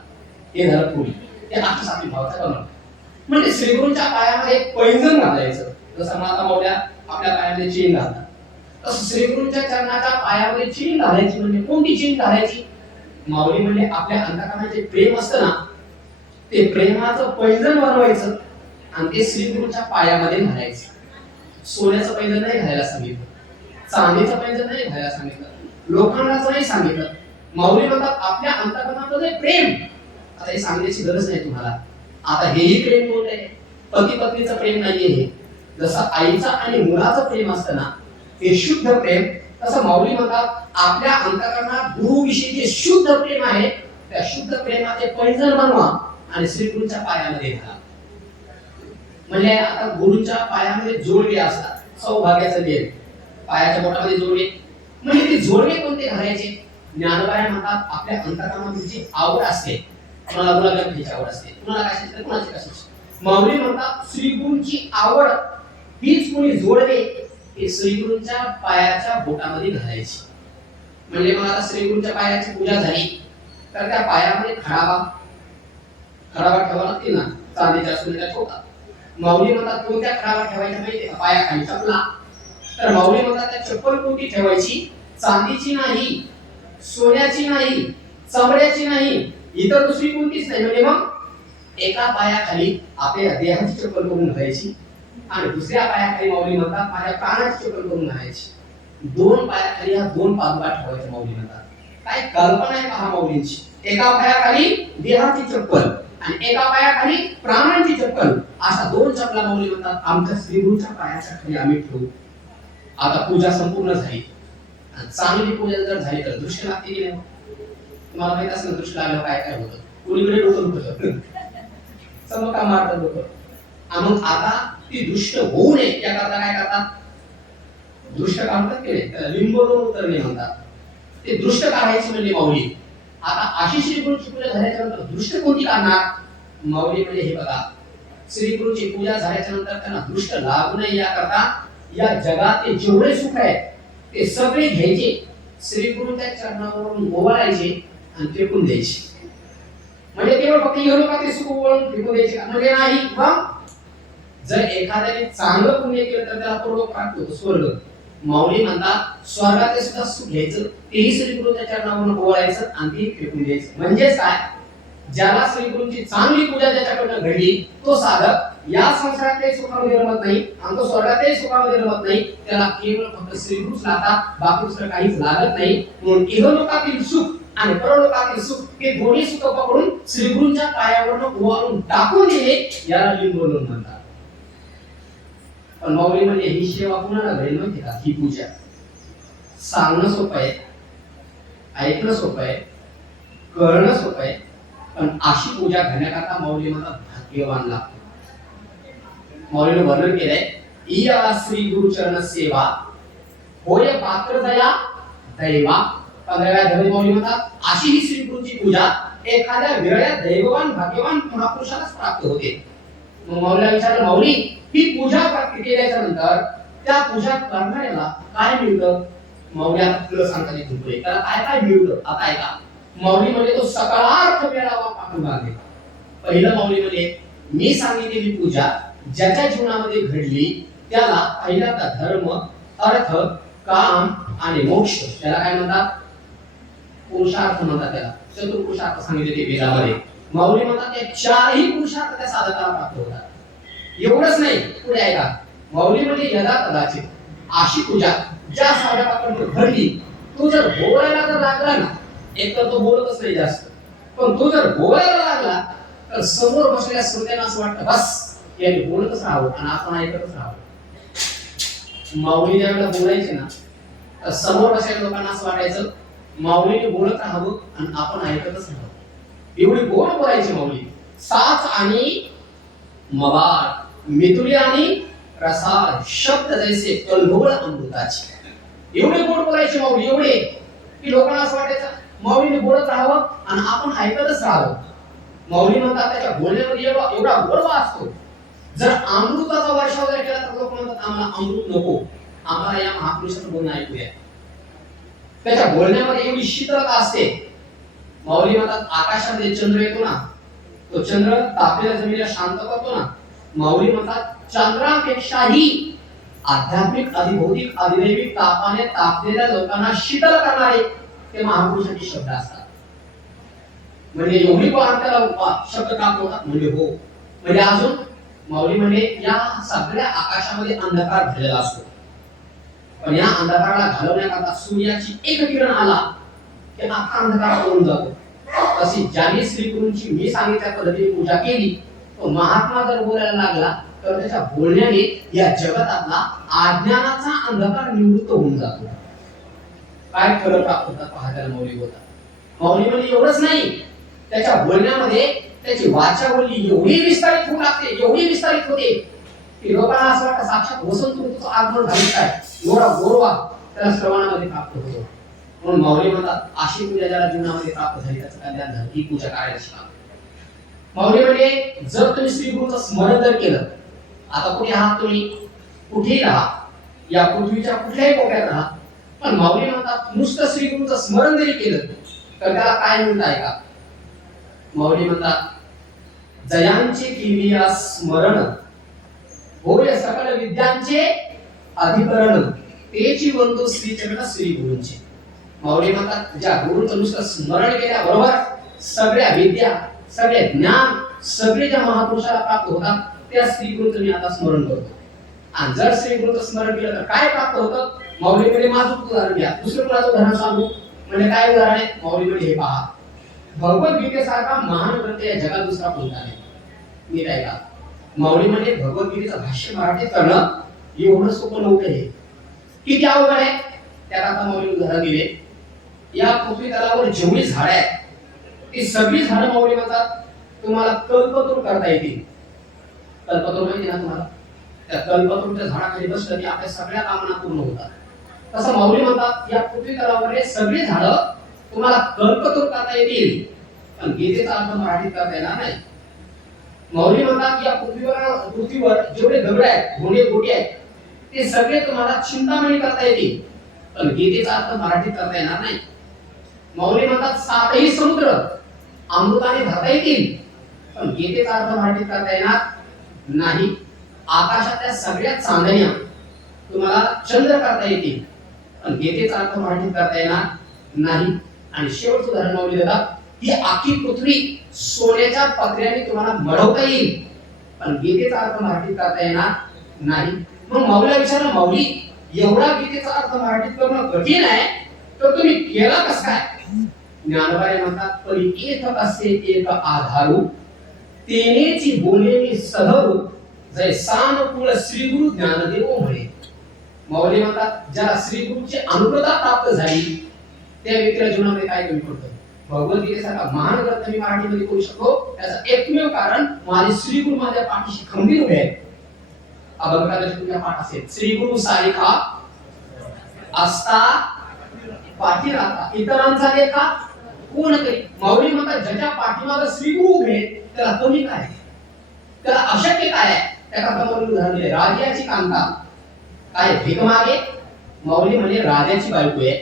हे झालं पूर्वी ते अष्टसात्विक भावाचं कमळ. म्हणजे श्रीगुरूंच्या पायामध्ये एक पैंजण घालायचं. जसं माता माऊल्या आपल्या पायामध्ये चेन घालतात, तसं श्रीगुरूंच्या चरणाच्या पायामध्ये चेन घालायची. म्हणजे कोणती चेन घालायची? माऊली म्हणजे आपल्या अंतःकरणाचे प्रेम असतं ना, ते प्रेमाचं पैंजण बनवायचं आणि ते श्रीगुरूंच्या पायामध्ये घालायचं. सोन्याचं पैंजण नाही घालायला सांगितलं, चांदीचं पैंजण नाही घालायला सांगितलं, लोखंडाचं नाही सांगितलं. माऊली म्हणतात आपल्या अंतःकरणामध्ये प्रेम. आता हे सांगण्याची गरज नाही तुम्हाला. आता हेही प्रेम कोणतं आहे? पती पत्नीचं प्रेम नाहीये हे. जसं आईचं आणि मुलाचं प्रेम असतं ना, हे शुद्ध प्रेम, तसं माऊली म्हणतात आपल्या अंतःकरणात गुरुविषयी जे शुद्ध प्रेम आहे, त्या शुद्ध प्रेमाचे पैंजण बनवा आणि श्रीगुरूंच्या पायामध्ये घाला. म्हणजे आता गुरूंच्या पायामध्ये जोडवे असतात, सौभाग्याचं देव, पायाच्या बोटामध्ये जोडवे. म्हणजे ते जोडवे कोणते घालायचे? ज्ञानोबा म्हणतात आपल्या अंतःकरणामध्ये जी आवड असते, कोणाला गुलाबजामुनची आवड असते, कोणाला कशाची तर कोणाची कशाची. माऊली म्हणतात श्रीगुरूंची आवड हीच कोणी जोडवे हे श्रीगुरूंच्या पायाच्या बोटामध्ये घालायची. म्हणजे मग आता श्रीगुरूंच्या पायाची पूजा झाली तर त्या पायामध्ये खडावा ठेवावा लागतील ना, चांदीच्या सोन्याच्या ठेवतात. माऊली म्हणतात कोणत्या खडावा ठेवायचा माहिती का? पायाखाली चपला. तर माऊली म्हणतात त्या चप्पल कोणती ठेवायची? चांदीची नाही, सोन्याची नाही, चामड्याची नाही, इतर दुसरी कोणतीच नाही. म्हणजे मग एका पायाखाली आपल्या देहाची चप्पल करून घालायची आणि दुसऱ्या पायाखाली माऊली म्हणतात माझ्या प्राणाची चप्पल करून घालायची. 2 पायाखाली ह्या 2 पादुका ठेवायच्या माऊली म्हणतात. काय कल्पना आहे पहा माऊलींची. एका पायाखाली देहाची चप्पल आणि एका पायाखाली प्राणांची चप्पल, अशा 2 चपला माऊली म्हणतात आमच्या श्रीगुरूच्या पायाच्या खाली आम्ही ठेवू. आता पूजा संपूर्ण झाली आणि चांगली पूजा जर झाली तर दृष्ट लागते की नाही? तुम्हाला माहित असेल दृष्ट लागलं काय काय होतं? कुणीकडे डोकं दुखतं, चमका मारतं डोकं. मग आता ती दृष्ट होऊ नये याकरता काय करतात? दृष्ट काढतात की नाही, त्याला लिंबोदर उतरणे म्हणतात. ते दृष्ट काढायची म्हणजे माऊली. आता अशी श्रीगुरूंची पूजा झाल्याच्या नंतर दृष्ट कोणती काढणार? माऊली म्हणजे हे बघा, श्रीगुरूंची पूजा झाल्याच्या नंतर त्यांना दृष्ट लागू नये याकरता या जगातले जेवढे सुख आहेत ते सगळे घ्यायचे, श्रीगुरूंच्या चरणावरून ओवाळायचे आणि फेकून द्यायचे. म्हणजे केवळ फक्त इहलोकातील सुख ओवाळून फेकून द्यायचे म्हणजे नाही. मग जर एखाद्याने चांगलं पुण्य केलं तर त्याला पूर्व प्राप्त होतो स्वर्ग. माऊली म्हणतात स्वर्गाचे सुद्धा सुख घ्यायचं, तेही श्रीगुरूंच्या चरणावरून ओवाळायचं आणि ते फेकून द्यायचं. म्हणजेच काय? ज्याला श्रीगुरूंची चांगली पूजा ज्याच्याकडनं घडली तो साधक या संसारातही सुखामध्ये रमत नाही आणि तो स्वर्गातही सुखामध्ये रमत नाही. त्याला केवळ फक्त श्रीगुरूच लागतात, बाकी दुसरं काहीच लागत नाही. म्हणून इहलोकातील सुख आणि परलोकातील सुख हे दोन्ही सुख पकडून श्रीगुरूंच्या पायावरून ओवाळून टाकून दिले याला लिंबोदर म्हणतात. पण माऊली म्हणजे ही सेवा कुणाला घडेल माहिती का? ही पूजा सांगणं सोपं आहे, ऐकणं सोपं आहे, कळणं सोपं आहे, पण अशी पूजा घडण्याकरता माऊली म्हणतात भाग्यवान लागतो. माऊलीने वर्णन केलंय इया श्री गुरुचरण सेवा होय पात्र दया दैवा. 15व्या धडे माऊली म्हणतात अशी ही श्री गुरुची पूजा एखाद्या विरळ्या दैववान भाग्यवान महापुरुषालाच प्राप्त होते. मग माऊलीला विचारलं माऊली ही पूजा केल्याच्या नंतर त्या पूजा करणाऱ्याला काय मिळतं? माऊली आता तुला सांगता येत होते त्याला काय काय मिळतं. आता ऐका, माऊली म्हणजे तो सकारार्थ मेळावा पाठवून आहे. पहिलं माऊली म्हणजे मी सांगितलेली पूजा ज्याच्या जीवनामध्ये घडली त्याला पहिल्यांदा धर्म, अर्थ, काम आणि मोक्ष त्याला काय म्हणतात? पुरुषार्थ म्हणतात. त्याला चतुर्पुरुषार्थ सांगितले वेदामध्ये. माऊली म्हणतात त्या 4ही पुरुषार्थ त्या साधकाला प्राप्त होतात. एवढंच नाही, पुढे ऐका, माऊली म्हणजे यदा कदाचित अशी पूजा ज्या साधकाकडून घडली तो जर बोलायला जर लागला ना, एक तर तो बोलतच नाही जास्त, पण तो जर बोलायला लागला तर समोर बसलेल्या श्रोत्यांना असं वाटतं बस याने बोलतच राहावं आणि आपण ऐकतच राहावं. माऊली ज्यावेळेला बोलायचे ना तर समोर बसलेल्या लोकांना असं वाटायचं माऊलीने बोलत राहावं आणि आपण ऐकतच राहावं. एवढी गोड बोलायची माऊली. साच आणि मवाळ, मिथुली आणि रसाळ शब्द जैसे कलघोळ अमृताचे. एवढे गोड बोलायचे माऊली, एवढे की लोकांना असं वाटायचं माऊलीने बोलत राहावं आणि आपण ऐकतच राहावं. माऊली म्हणतात त्याच्या बोलण्यामध्ये एवढा गोडवा असतो. जर अमृताचा वर्षाव जर केला तर लोक म्हणतात आम्हाला अमृत नको, आम्हाला या महापुरुषाचं बोलणं ऐकूया. त्याच्या बोलण्यामध्ये एवढी शीतलता असते. माऊली म्हणतात आकाशामध्ये चंद्र येतो ना, तो चंद्र तापलेल्या जमिनीला शांत करतो ना. माऊली म्हणतात चंद्रापेक्षाही आध्यात्मिक अधिभौतिक अधिदैविक तापाने तापलेल्या लोकांना शीतल करणारे ते महापुरुषाचे शब्द असतात. म्हणजे एवढी पण त्याला शब्द का होतात म्हणजे हो. म्हणजे अजून माऊली म्हणजे या सगळ्या आकाशामध्ये अंधकार भरलेला असतो, पण या अंधकाराला घालवण्याकरता सूर्याची एक किरण आला की अख्खा अंधकार पळून जातो. तशी ज्याने श्रीगुरूंची मी सांगितल्या पद्धतीने पूजा केली, तो महात्मा जर बोलायला लागला तर त्याच्या बोलण्याने या जगतातला अज्ञानाचा अंधकार निवृत्त होऊन जातो. काय फरक प्राप्त होतात पहा त्याला माऊली बोलतात. माऊली म्हणजे एवढंच नाही, त्याच्या बोलण्यामध्ये त्याची वाचा बोलली एवढी विस्तारित होऊ लागते, एवढी विस्तारित होते की लोकांना असं वाटतं साक्षात वसंत ऋतूचं आगमन झालं काय. एवढा गोडवा त्याला श्रवणामध्ये प्राप्त होतो. म्हणून माऊली म्हणतात अशी पूजा ज्याला जीवनामध्ये प्राप्त झाली त्याचं कल्याण झालं, ही पूजा करायला शिका. माऊली म्हणजे जर तुम्ही श्रीगुरूंचं स्मरण जर केलं, आता कुठे आहात तुम्ही, कुठेही राहा, या पृथ्वीच्या कुठल्याही कोपऱ्यात राहा, पण माऊली म्हणतात नुसतं श्रीगुरूंचं स्मरण जरी केलं तर त्याला काय मिळतं आहे का. माऊली म्हणतात जयांचे केलिया स्मरण होय सकल विद्यांचे अधिकरण, तेची वंदू श्री चरण श्री गुरूंचे. माऊली म्हणतात ज्या गुरूंचं नुसतं स्मरण केल्याबरोबर सगळ्या विद्या, सगळे ज्ञान, सगळे ज्या महापुरुषाला प्राप्त होतात त्या श्री गुरूंचं मी आता स्मरण करतो. आणि जर श्री गुरूंचं स्मरण केलं तर काय प्राप्त होतं. माऊली म्हणजे माझं उदाहरण घ्या, दुसरं कुणाचं उदाहरण सांगू म्हणजे काय उदाहरण आहे. माऊली म्हणजे हे पहा, भगवद्गीतेसारखा महान ग्रंथ या जगात दुसरा कोणता नाही. नीट ऐका, माऊली म्हणजे भगवद्गीतेचं भाष्य मराठीत करणं एवढं सोपं नव्हतं. हे किती अवघड आहे. त्याला आता माऊली उदाहरण दिले. या पृथ्वी तलावर जेवढी झाडं आहेत ती सगळी झाडं माऊली म्हणतात तुम्हाला कल्पतरू करता येतील. कल्पतरू माहिती ना तुम्हाला, त्या कल्पतरूच्या झाडाखाली बसलं की आपल्या सगळ्या कामना पूर्ण होतात. तसं माऊली म्हणतात या पृथ्वी तलावर सगळी झाडं तुम्हाला कल्पतरू करता येतील, पण गीतेचा अर्थ मराठीत करता येणार नाही. माऊली म्हणतात या पृथ्वीवर जेवढे दगड आहेत, घोडे गोटे आहेत, ते सगळे तुम्हाला चिंतामणी करता येतील, पण गीतेचा अर्थ मराठीत करता येणार नाही. माऊली म्हणतात सातही समुद्र अमृताने भरता येतील, पण गीतेचा अर्थ मराठीत करता येणार नाही. आकाशातल्या सगळ्या चांदण्या तुम्हाला चंद्र करता येतील, पण गीतेचा अर्थ मराठीत करता येणार नाही. आणि शेवटचं उदाहरण माऊली देतात ही आखी पृथ्वी सोन्याच्या पत्र्याने तुम्हाला मढवता येईल, पण गीतेचा अर्थ मराठीत करता येणार नाही. मग माऊलीला विचारलं, माऊली एवढा गीतेचा अर्थ मराठीत करणं कठीण आहे तर तुम्ही केला कसं काय. ज्ञानोबाई म्हणतात परी एक असे एक आधारू, तेनेची बोलेली सधरू, जय सानुकूळ श्री गुरु ज्ञानदेव म्हणे. माऊली म्हणतात ज्याला श्री गुरुची अनुग्रता प्राप्त झाली त्या व्यक्तीला जीवनामध्ये काय कमी पडतं. भगवद्गीतेसारखा महान ग्रंथ मी मराठीमध्ये करू शकतो त्याचं एकमेव कारण माझे श्री गुरु माझ्या पाठीशी खंबीर उभे आहेत. अभंगाची तुमच्या पाठ असेल, श्री गुरु सारिखा असता पाठी राहता इतरांचा लेखा कोण करी. माऊली म्हणतात ज्याच्या पाठीमागे श्री गुरु उभे त्याला कमी काय, त्याला अशक्य काय आहे. त्याकरता माऊली उदाहरण दिले, राजाची कांता काय भीक मागे. माऊली म्हणजे राजाची बायको आहे,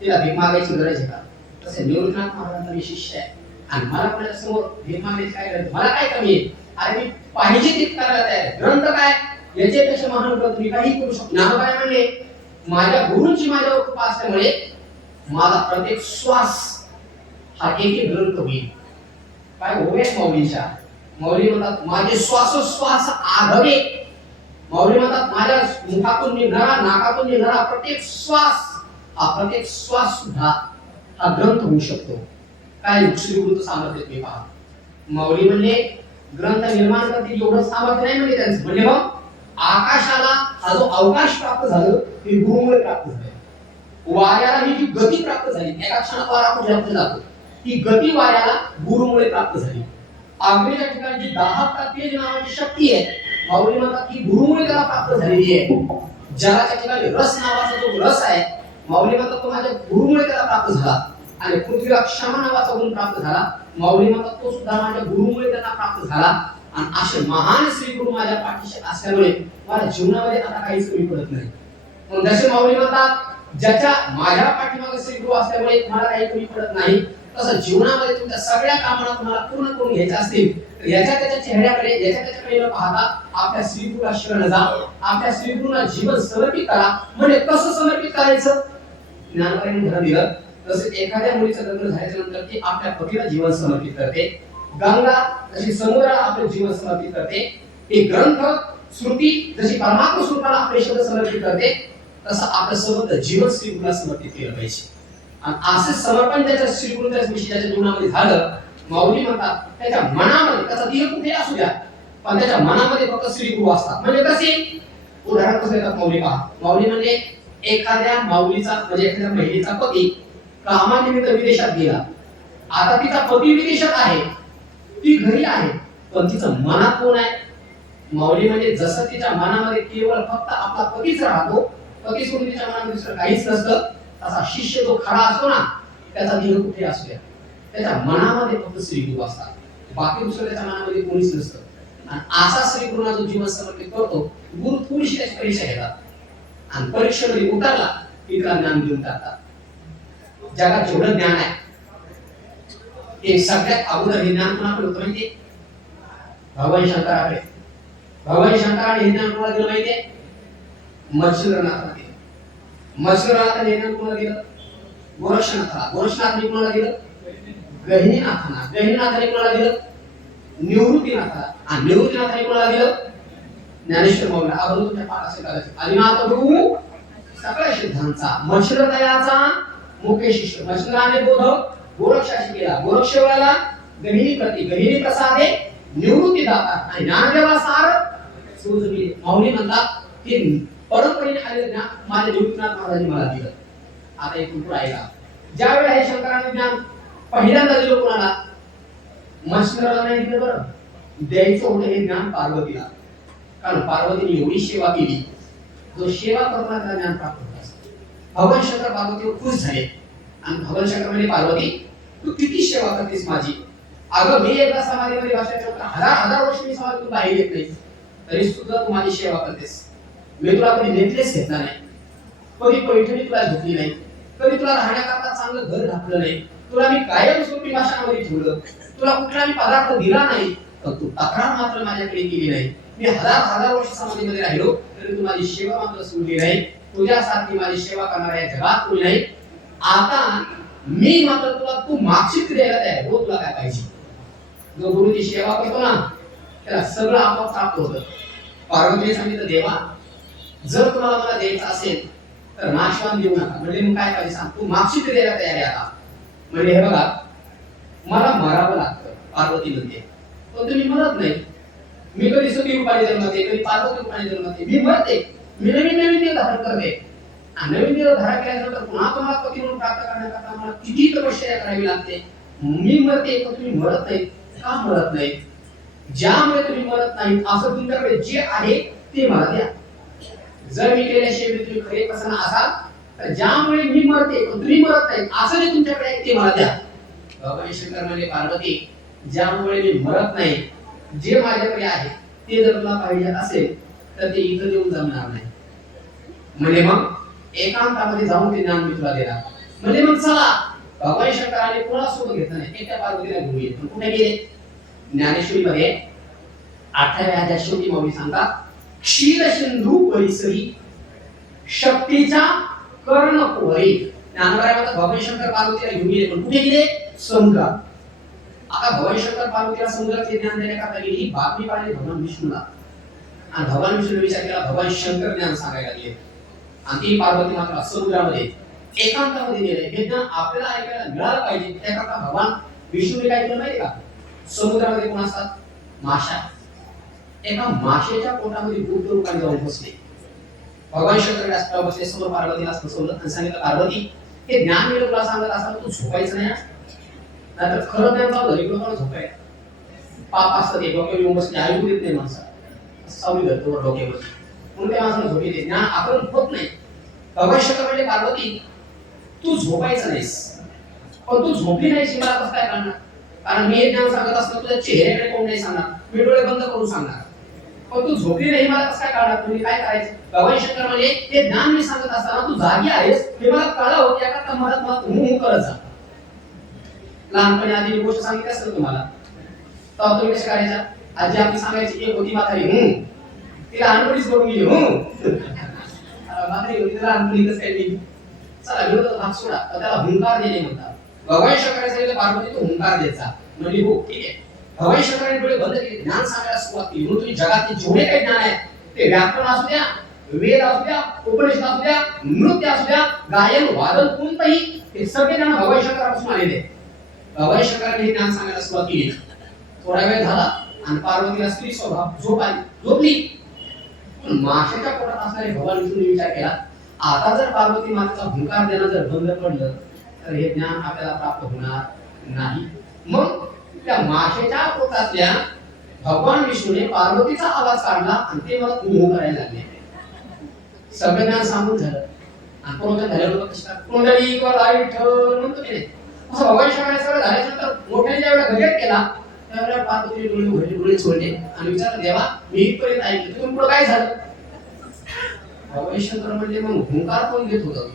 तिला भीक मागायची गरज आहे का. तसे निवृत्तीनाथ महाराजांचा मी शिष्य आहे आणि मला कोणाच्या समोर भीक मागण्याची काय गरज, मला काय कमी आहे. अरे मी पाहिजे ते करायला तयार आहे. ग्रंथ काय याच्यापेक्षा महान ग्रंथ मी काही करू शकतो. ज्ञानोबाई म्हणले माझ्या गुरूंची माझ्यावर कृपा असल्यामुळे माझा प्रत्येक श्वास हा एक ग्रंथ होईल. काय होवे माऊलींच्या. माऊली म्हणतात माझे श्वासोश्वास आघवे. माऊली म्हणतात माझ्या मुखातून निघणारा नाकातून निघणारा प्रत्येक श्वास सुद्धा हा ग्रंथ होऊ शकतो. काय श्रीगुरूचं सामर्थ्य ते पहा. माऊली म्हणजे ग्रंथ निर्माण करतील एवढं सामर्थ्य नाही म्हणजे त्यांचं. म्हणजे मग आकाशाला हा जो अवकाश प्राप्त झालं ते गुरुमुळे प्राप्त झालं. वाऱ्याला ही जी गती प्राप्त झाली, एका क्षणात वारा कुठे जातो, ही गती वाऱ्याला गुरुमुळे प्राप्त झाली. अग्नीच्या ठिकाणी जी दाहकता तेज नावाची शक्ती आहे, माऊली म्हणतात की गुरुमुळे त्याला प्राप्त झालेली आहे. जलाच्या ठिकाणी रस नावाचा जो रस आहे, माऊली म्हणतात तो माझ्या गुरुमुळे त्याला प्राप्त झाला. आणि पृथ्वीला क्षमा नावाचा गुण प्राप्त झाला, माऊली म्हणतात तो सुद्धा माझ्या गुरुमुळे त्यांना प्राप्त झाला आणि असे महान श्री गुरु माझ्या पाठीशी असल्यामुळे मला जीवनामध्ये आता काहीच कमी पडत नाही. मग जसे माऊली म्हणतात ज्याच्या माझ्या पाठीमागे श्री गुरु असल्यामुळे मला काही कमी पडत नाही, तसं जीवनामध्ये तुमच्या सगळ्या कामांना तुम्हाला पूर्ण करून घ्यायचं असतील तर याच्या त्याच्या चेहऱ्याकडे याच्या त्याच्याकडे न पाहता आपल्या श्री गुरुला शरण जा, आपल्या श्री गुरुला जीवन समर्पित करा. म्हणजे कसं समर्पित करायचं? ज्ञानोबांनी धरण दिलं तसे एखाद्या मुलीचं लग्न झाल्याच्या नंतर ती आपल्या पतीला जीवन समर्पित करते, गंगा जशी समुद्राला आपले जीवन समर्पित करते, हे ग्रंथ श्रुती जशी परमात्मा स्वरूपाला आपले शब्द समर्पित करते, तसं आपलं सर्व जीवन श्री गुरुला समर्पित केलं पाहिजे. आणि असे समर्पण त्याच्या श्री गुरुच्या विषयाच्या जीवनामध्ये झालं, माऊली म्हणतात त्याच्या मनामध्ये त्याचा देह कुठे असू द्या पण त्याच्या मनामध्ये फक्त श्री गुरु असतात. म्हणजे कसे? उदाहरण कसं देतात माऊली पहा. माऊली म्हणजे एखाद्या माऊलीचा म्हणजे एखाद्या महिलेचा पती कामानिमित्त विदेशात गेला, आता तिचा पती विदेशात आहे, ती घरी आहे, पण तिचं मनात कोण आहे? माऊली म्हणजे जसं तिच्या मनामध्ये केवळ फक्त आपला पतीच राहतो, पती सोडून तिच्या मनामध्ये दुसरं काहीच नसतं, तसा शिष्य जो खरा असतो ना त्याचा देह कुठे असू द्या त्याच्या मनामध्ये फक्त श्री गुरु असतात, बाकी दुसरं त्याच्या मनामध्ये कोणीच नसतं. आणि असा श्री गुरुना जो जीवन समर्पित करतो, गुरु थोडीशी त्याची परीक्षा घेतात आणि परीक्षेमध्ये उतरला की त्याला ज्ञान देऊन टाकतात. जगात जेवढं ज्ञान आहे ते सगळ्यात अगोदर हे ज्ञान कोणाकडे होतं माहितीये? भगवान शंकराकडे. भगवान शंकराने हे ज्ञान कोणाला दिलं माहितीये? मत्स्यनाथाला दिलं. मत्स्यनाथाने हे ज्ञान कोणाला दिलं? गोरक्षनाथाला. गोरक्षनाथाने कोणाला दिलं? गहिनीनाथाला. गहिनीनाथाने कोणाला दिलं? निवृत्तीनाथाला. आणि निवृत्तीनाथाने कोणाला दिलं? ज्ञानेश्वर माऊलीला. अगोदर तुमच्या पाठ असेल करायचे. आदिनाथ गुरु सगळ्या सिद्धांचा मत्स्यदयाचा मुख्य शिष्य. मत्स्यनाथाने बोधक गोरक्षाशी केला, गोरक्षेवाला गहिनी प्रती, गहिनी प्रसादे निवृत्ती दाता आणि ज्ञानदेवा सार सुजविले. माऊली म्हणतात की परंपरेने आलेलं ज्ञान माझ्या निवृत्तीनाथ महाराजांनी मला दिलं. आता एक पुढे ऐका. ज्यावेळेला हे शंकराने ज्ञान पहिल्यांदा दिलं कोणाला? मत्स्यराला नाही दिलं बरं, द्यायचं होतं हे ज्ञान पार्वतीला. कारण पार्वतीने एवढी सेवा केली, जो सेवा करणारा त्याला ज्ञान प्राप्त होत असतं. भगवान शंकर पार्वतीवर खुश झाले आणि भगवान शंकर म्हणजे पार्वती तू किती सेवा करतेस माझी. अगं मी एकदा समाधीमध्ये बसल्याच्या हजार वर्ष मी समाधीतून बाहेर येत नाही, तरी सुद्धा तू माझी सेवा करतेस. मी तुला कधी नेकलेस घेतला नाही, कधी पैठणी तुला घेतली नाही, कधी तुला राहण्याकरता चांगलं घर घातलं नाही, तुला मी कायम स्वरूपी भाषणामध्ये ठेवलं, तुला कुठला मी पदार्थ दिला नाही, तर तू तक्रार मात्र माझ्याकडे केली नाही. मी हजार वर्ष समाधीमध्ये राहिलो तरी तू माझी सेवा मात्र सोडली नाही. तुझ्यासारखी माझी सेवा करणाऱ्या जगात कोणी नाही. आता मी मात्र तुला तू मागशील द्यायला तयार हो. तुला काय पाहिजे? जो गुरुची सेवा करतो ना त्याला सगळं आपोआप प्राप्त होतं. पार्वतीने सांगितलं देवा जर तुम्हाला मला द्यायचं असेल तर नाशवान देऊ नका. म्हणजे मग काय पाहिजे सांग, तू मागशील द्यायला तयार आहे आता. म्हणजे हे बघा मला मरावं लागतं पार्वती म्हणते, पण तुम्ही मरत नाही. मी कधी सती रूपाने जन्मते, कधी पार्वती रूपाने जन्मते, मी मरते, मी नवीन देह धारण करते. नवीन देह धारण केल्यानंतर पुन्हा तुम्हाला पती म्हणून प्राप्त करण्याकरता मला किती तपश्चर्या करावी लागते. मी मरते पण तुम्ही मरत नाही. का मरत नाही? ज्यामुळे तुम्ही मरत नाही असं तुमच्याकडे जे आहे ते मला द्या. जर मी केल्याशिवाय तुम्ही खरे प्रसन्न असाल तर ज्यामुळे मी मरते पण तुम्ही मरत नाही असं जे तुमच्याकडे आहे ते मला द्या. भगवान शंकर म्हणजे पार्वती ज्यामुळे मी मरत नाही, जे माझ्याकडे आहे ते जर तुला पाहिजे असेल तर ते इथं देऊन जमणार नाही. म्हणजे मग एकांतामध्ये जाऊन ते ज्ञान मी तुला देणार. म्हणजे मग चला भगवान शंकराने कोणासोबत घेतलं नाही, एकट्या पार्वतीला घेऊन गेले. पण कुठे गेले? ज्ञानेश्वरी मध्ये 8व्या अध्यायात शेवटी माऊली सांगतात क्षीर सिंधू परिसरी शक्तीच्या कर्ण कोहरी. ज्ञानोबारामध्ये भगवान शंकर पार्वतीला घेऊन गेले. पण कुठे गेले? समुद्रात. आता भगवान शंकर पार्वतीला समुद्राचे ज्ञान देण्याकरता गेली. ही बातमी पाहिली भगवान विष्णूला आणि भगवान विष्णू विचार केला भगवान शंकर ज्ञान सांगायला लागले आणि ती पार्वती मात्र समुद्रामध्ये एकांतामध्ये गेले. हे ज्ञान आपल्याला ऐकायला मिळालं पाहिजे त्याकरता भगवान विष्णूने काय केलं माहिती का? समुद्रामध्ये कोण असतात? माशा. एका माशेच्या पोटामध्ये बुद्ध रूपाने जाऊन बसले. भगवान शंकर असताना बसले, समोर पार्वतीला बसवलं आणि सांगितलं पार्वती हे ज्ञान मी तुला सांगत असताना तू झोपायचं नाही, नाहीतर खरं ज्ञान जाऊ घरी लोकांना झोपाय पाप असतं. ते डोक्यावर येऊन बसले, ऐकू देत नाही माणसाला, सावली धरतो डोक्यावर, म्हणून त्या माणसाला झोप येते. ज्ञान आपण होत नाही. भगवान शंकर म्हणजे पार्वती तू झोपायचं नाहीस, पण तू झोपली नाहीस मला कसं काय कळणार? कारण मी हे ज्ञान सांगत असताना तुझ्या चेहऱ्याकडे कोण नाही सांगणार, मी डोळे बंद करून सांगणार. पण तू झोपली नाही मला कसं काय कळणार, तुम्ही काय करायचं? भगवान शंकर म्हणजे हे ज्ञान मी सांगत असताना तू जागी आहेस हे मला कळावं याकरता मला तू करत जा. लहानपणी आधी गोष्ट सांगितली असेल तुम्हाला, तेव्हा तुम्ही कशा करायच्या? आजी आपली सांगायची एक होती म्हातारी तिला लहानपणीच करून गेली म्हातारी होती, तिला लहानपणी कसं काय गेली? चला विरोधात भाग सोडा, त्याला हुंकार देणे म्हणतात. भगवान शंकराने सांगितलं पार्वती तू हुंकार द्यायचा, म्हणजे हो ठीक आहे. भगवान शंकराने डोळे बंद केले, ज्ञान सांगायला सुरुवात केली. म्हणून तुम्ही जगातले जेवढे काही ज्ञान आहे ते व्याकरण असू द्या, वेद असू द्या, उपनिषद असू द्या, नृत्य असू द्या, गायन वादन कोणतंही, हे सगळे ज्ञान भगवान शंकरापासून आलेले आहे. भगवान शंकराने हे ज्ञान सांगायला सुरुवात केली. थोडा वेळ झाला आणि पार्वतीला स्त्री स्वभाव झोप आली, झोपली. पण माशाच्या पोटात असणारे भगवान विष्णूने विचार केला, आता जर पार्वती मातेचा हुंकार देणं जर बंद पडलं तर हे ज्ञान आपल्याला प्राप्त होणार नाही. मग त्या माशाच्या पोटातल्या भगवान विष्णूने पार्वतीचा आवाज काढला आणि ते मला उभं करायला लागले. सगळं ज्ञान सांगून झालं आणि पूर्ण झाल्यावर कुंडली किंवा विठ्ठल म्हणतो की नाही, असं भगवान शंकराने सगळं झाल्यानंतर मोठ्याने ज्यावेळेला गजर केला त्यावेळेला पार्वतीने डोळे उघडले, डोळे सोडले आणि विचारलं देवा मी इथपर्यंत ऐकलं, तिथून पुढे काय झालं? भगवान शंकर म्हणजे मग हुंकार कोण देत होतं?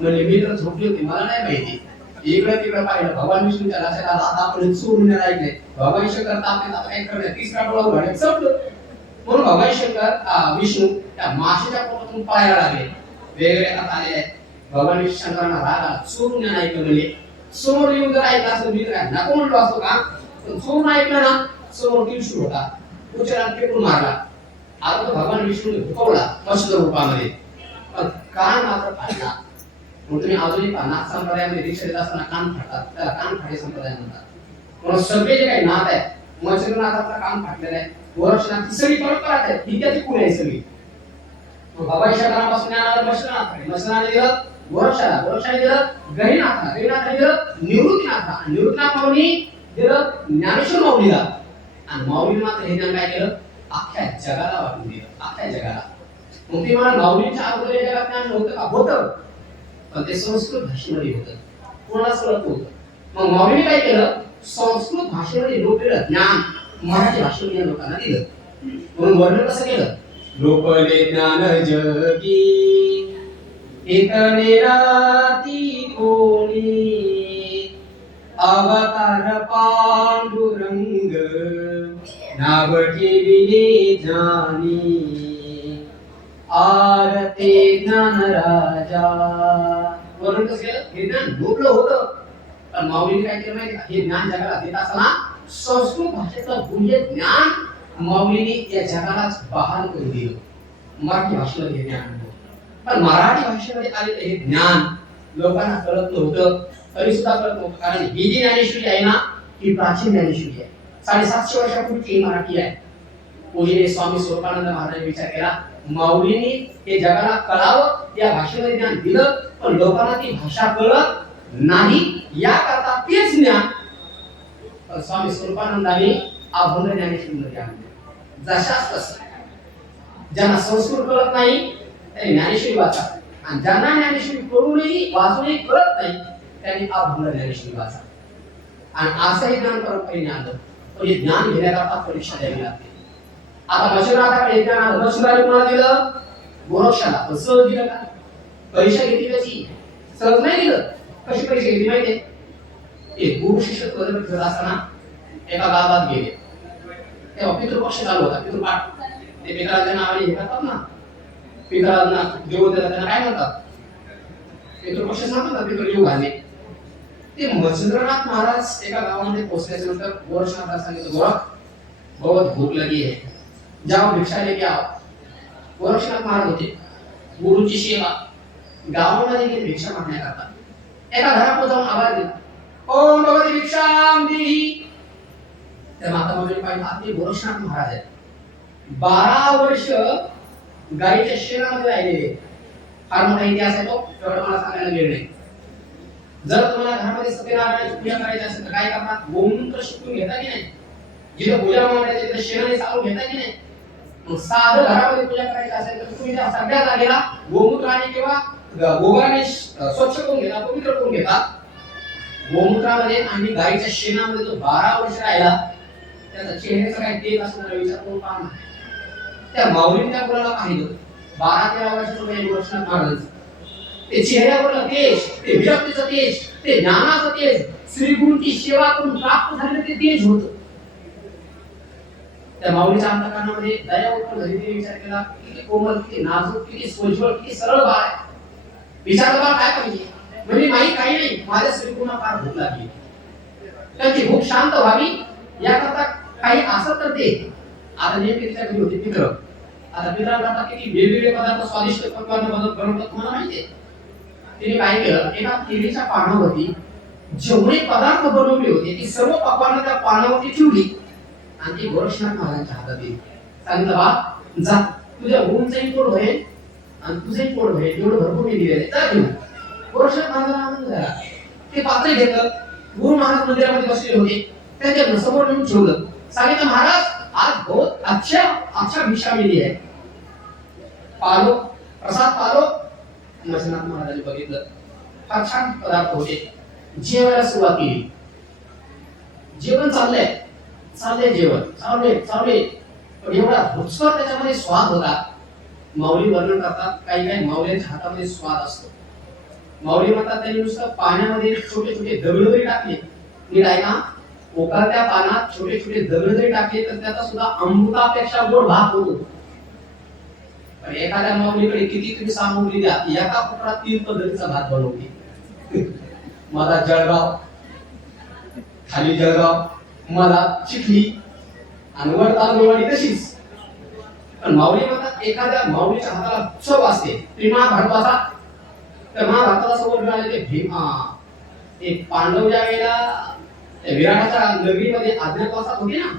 म्हणजे मी तर झोपली होती, मला नाही माहिती. इकडे तिकडे पाहिलं, भगवान विष्णूच्या लक्षात आला आता आपण चोरून ऐकले. भगवान शंकर तापले काय करणार, तिसरा डोळा उघडला संपलं. म्हणून भगवान शंकर विष्णू त्या माशाच्या पोटातून पळायला लागले, वेगळे आले. भगवान विष्णू शंकरांना राग आला, चोरून ऐकलं म्हणजे समोर येऊन जर ऐकलं असं मी काय नको म्हणलो असतो का? पण चोरून ऐकलं ना, समोर त्रिशूळ होता, उचलात पेटून मारला. आता तो भगवान विष्णूने हुकवला मत्स्य रूपामध्ये, पण कान मात्र फाडला. मग तुम्ही अजूनही नाथ संप्रदायामध्ये दीक्षा देत असताना कान फाडतात, त्याला कान फाडे संप्रदाय म्हणतात. म्हणून सगळे जे काही नाथ आहेत, मत्स्यनाथाचा कान फाडलेला आहे, गोरक्षनाथची सगळी परंपरा आहे, ही त्याची कुणी आहे सगळी. भगवान शंकरापासून ज्ञानाला मत्स्यनाथाने दिलं, गोरक्षाने दिलं, गहिनाथाने दिलं, निवृत्तीनाथला, निवृत्तीनाथ माऊली दिलं ज्ञानेश्वर माऊलीला. आणि माऊलीने मात्र हे ज्ञान काय केलं? अख्ख्या जगाला वाटून दिलं, अख्ख्या जगाला. मग ते मला माऊलीच्या अगोदर या जगात ज्ञान नव्हतं का? होतं, पण ते संस्कृत भाषेमध्ये होतं, कोणालाच कळत नव्हतं. मग माऊलीने काय केलं? संस्कृत भाषेमध्ये लोकलेलं ज्ञान मराठी भाषेमध्ये लोकांना दिलं. म्हणून वर्णन कसं केलं? लोकले ज्ञान जगी एकने राती कोणी, अवतार पांडुरंग नाव ठेविले ज्ञानी, आरते ज्ञान राजा. वर्णन कसं केलं? हे ज्ञान लोकलं होतं, पण माऊलीने काय केलं माहिती? हे ज्ञान जगाला देत असताना संस्कृत भाषेचं गुह्य ज्ञान माऊलीने या जगालाच बहाल करून दिलं. मराठी भाषेमध्ये हे ज्ञान होतं, पण मराठी भाषेमध्ये आलेलं हे ज्ञान लोकांना कळत नव्हतं, तरी सुद्धा कळत नव्हतं. कारण ही जी ज्ञानेश्वरी आहे ना, ही प्राचीन ज्ञानेश्वरी आहे, 750 वर्षापूर्वीची मराठी आहे. पूज्य स्वामी स्वरूपानंद महाराजांनी विचार केला, माऊलीने हे जगाला कळावं या भाषेमध्ये ज्ञान दिलं, पण लोकांना ती भाषा कळत नाही, याकरता तेच ज्ञान स्वामी स्वरूपानंदांनी अभंग ज्ञानेश्वरीमध्ये आणलं. जशाच तसं ज्यांना संस्कृत कळत नाही त्यांनी ज्ञानेश्वरी वाचा, आणि ज्यांना ज्ञानेश्वरी कळूनही वाचूनही कळत नाही त्यांनी अभंग ज्ञानेश्वरी वाचा. आणि असंही ज्ञान परंपरेने आलं, पण हे ज्ञान घेण्याकरता परीक्षा द्यावी लागते. आता मच्छिंद्रनाथाकडे ज्ञान आलं, मच्छिंद्राने कोणाला दिलं? गोरक्षाला. पण सहज दिलं का? परीक्षा घेतली त्याची? सहज नाही दिलं. कशी परीक्षा घेतली माहितीये? एक गुरु शिष्य करत असताना एका गावात गेले, तेव्हा पितृपक्ष चालू होता, पितृपाठ. ते पितरांच्या नावाने हे करतात ना, पितरांना जेवण देतात, त्यांना काय म्हणतात? पितृपक्ष सांगतात, पितृ जीव घालणे. ते मच्छिंद्रनाथ महाराज एका गावामध्ये पोहोचल्याच्या नंतर गोरक्षनाथाला सांगितलं, गोरख बहुत भूक लगी है, जाओ भिक्षा लेके आओ. गोरक्षनाथ महाराज होते, गुरुची सेवा, गावामध्ये गेले भिक्षा मागण्याकरता. एका घरात जाऊन आवाज दिला, ओम भगवती भिक्षाम देहि. त्या माता माऊलीने पाहिलं, आपले गोरक्षनाथ महाराज आहेत, 12 वर्ष गाईच्या शेणामध्ये राहिलेले. फार मोठा इतिहास आहे तो, तेवढं मला सांगायला वेळ नाही. जर तुम्हाला घरामध्ये सत्यनारायणाची पूजा करायची असेल तर काय करणार? गोमूत्र शिकून घेता की नाही? जिथे पूजा मांडायची तिथे शेणाने चालून घेता की नाही? मग साधं घरामध्ये पूजा करायची असेल तर तुम्ही त्या सगळ्या जागेला गोमूत्राने किंवा गोबराने स्वच्छ करून घेता, पवित्र करून घेता. गोमूत्रामध्ये आणि गाईच्या शेणामध्ये जो 12 वर्ष राहिला त्याचा चेहऱ्याचा काय तेज असणार विचार करून पहा ना. त्या माऊलीने त्या मुलाला पाहिलं 12-13 वर्षाचं वय गोरक्षनाथ महाराजांचं. ते चेहऱ्यावरलं तेज, ते विरक्तीचं तेज, ते ज्ञानाचं तेज, श्रीगुरूंची सेवा करून प्राप्त झालेलं ते तेज होतं. त्या माऊलीच्या अंतःकरणामध्ये दया उत्पन्न झाली. तिने विचार केला किती कोमल, किती नाजूक, किती सोज्वळ, किती सरळ बाळ आहे. विचारलं बाळ काय पाहिजे म्हणजे माही काही नाही, माझ्या श्रीगुरूंना फार भूक लागली, त्यांची भूक शांत व्हावी याकरता काही असं तर ते. आता नेमके तिच्या घरी होते पित्र. आता पित्रांकरता किती वेगवेगळे पदार्थ स्वादिष्ट पक्वान्न बनवतात तुम्हाला माहिती आहे. तिने काय केलं, एका केळीच्या पानावरती जेवढे पदार्थ बनवले होते ती सर्व पक्वान्न त्या पानावरती ठेवली आणि ती गोरक्षनाथ महाराजांच्या हातात दिली. सांगितलं बा जा, तुझ्या गुरूंचंही पोट होईल आणि तुझंही पोट होईल, एवढं भरपूर मी दिलेलं जा घेऊन. गोरक्षनाथ महाराजांना आनंद झाला. ते पात्र घेतलं, गुरु महाराज मंदिरामध्ये बसले होते, त्यांच्या समोर नेऊन ठेवलं. सांगितलं महाराज आज बहुत अच्छा भिक्षा मिली है, पालो प्रसाद पालो. मच्छनाथ महाराजांनी बघितलं फार छान पदार्थ होते. जेवायला सुरुवात केली. जेवण चाललंय जेवण चालले पण एवढा रुचकर त्याच्यामध्ये स्वाद होता. माऊली वर्णन करतात काही माऊलींच्या हातामध्ये स्वाद असतो. माऊली म्हणतात त्यांनी नुसतं पाण्यामध्ये छोटे छोटे दगड जरी टाकले, नीट आहे का, उकळत्या पानात छोटे छोटे दगड जरी टाकले तर त्याचा सुद्धा अमृतापेक्षा गोड भात होतो. पण एखाद्या माऊलीकडे किती तुम्ही सामग्री द्या, एका कोपऱ्यात 3 पद्धतीचा भात बनवते. मला जळगाव, खाली जळगाव, मला चिखली आणि वर तालुवाडी तशीच. पण माऊली म्हणतात एखाद्या माऊलीच्या हाताला चव असते. प्रेमा भारताचा तर महाभारताला समोर मिळाले ते भीम. ते पांडव ज्या वेळेला विराटाच्या नगरीमध्ये अज्ञातवासात होते ना,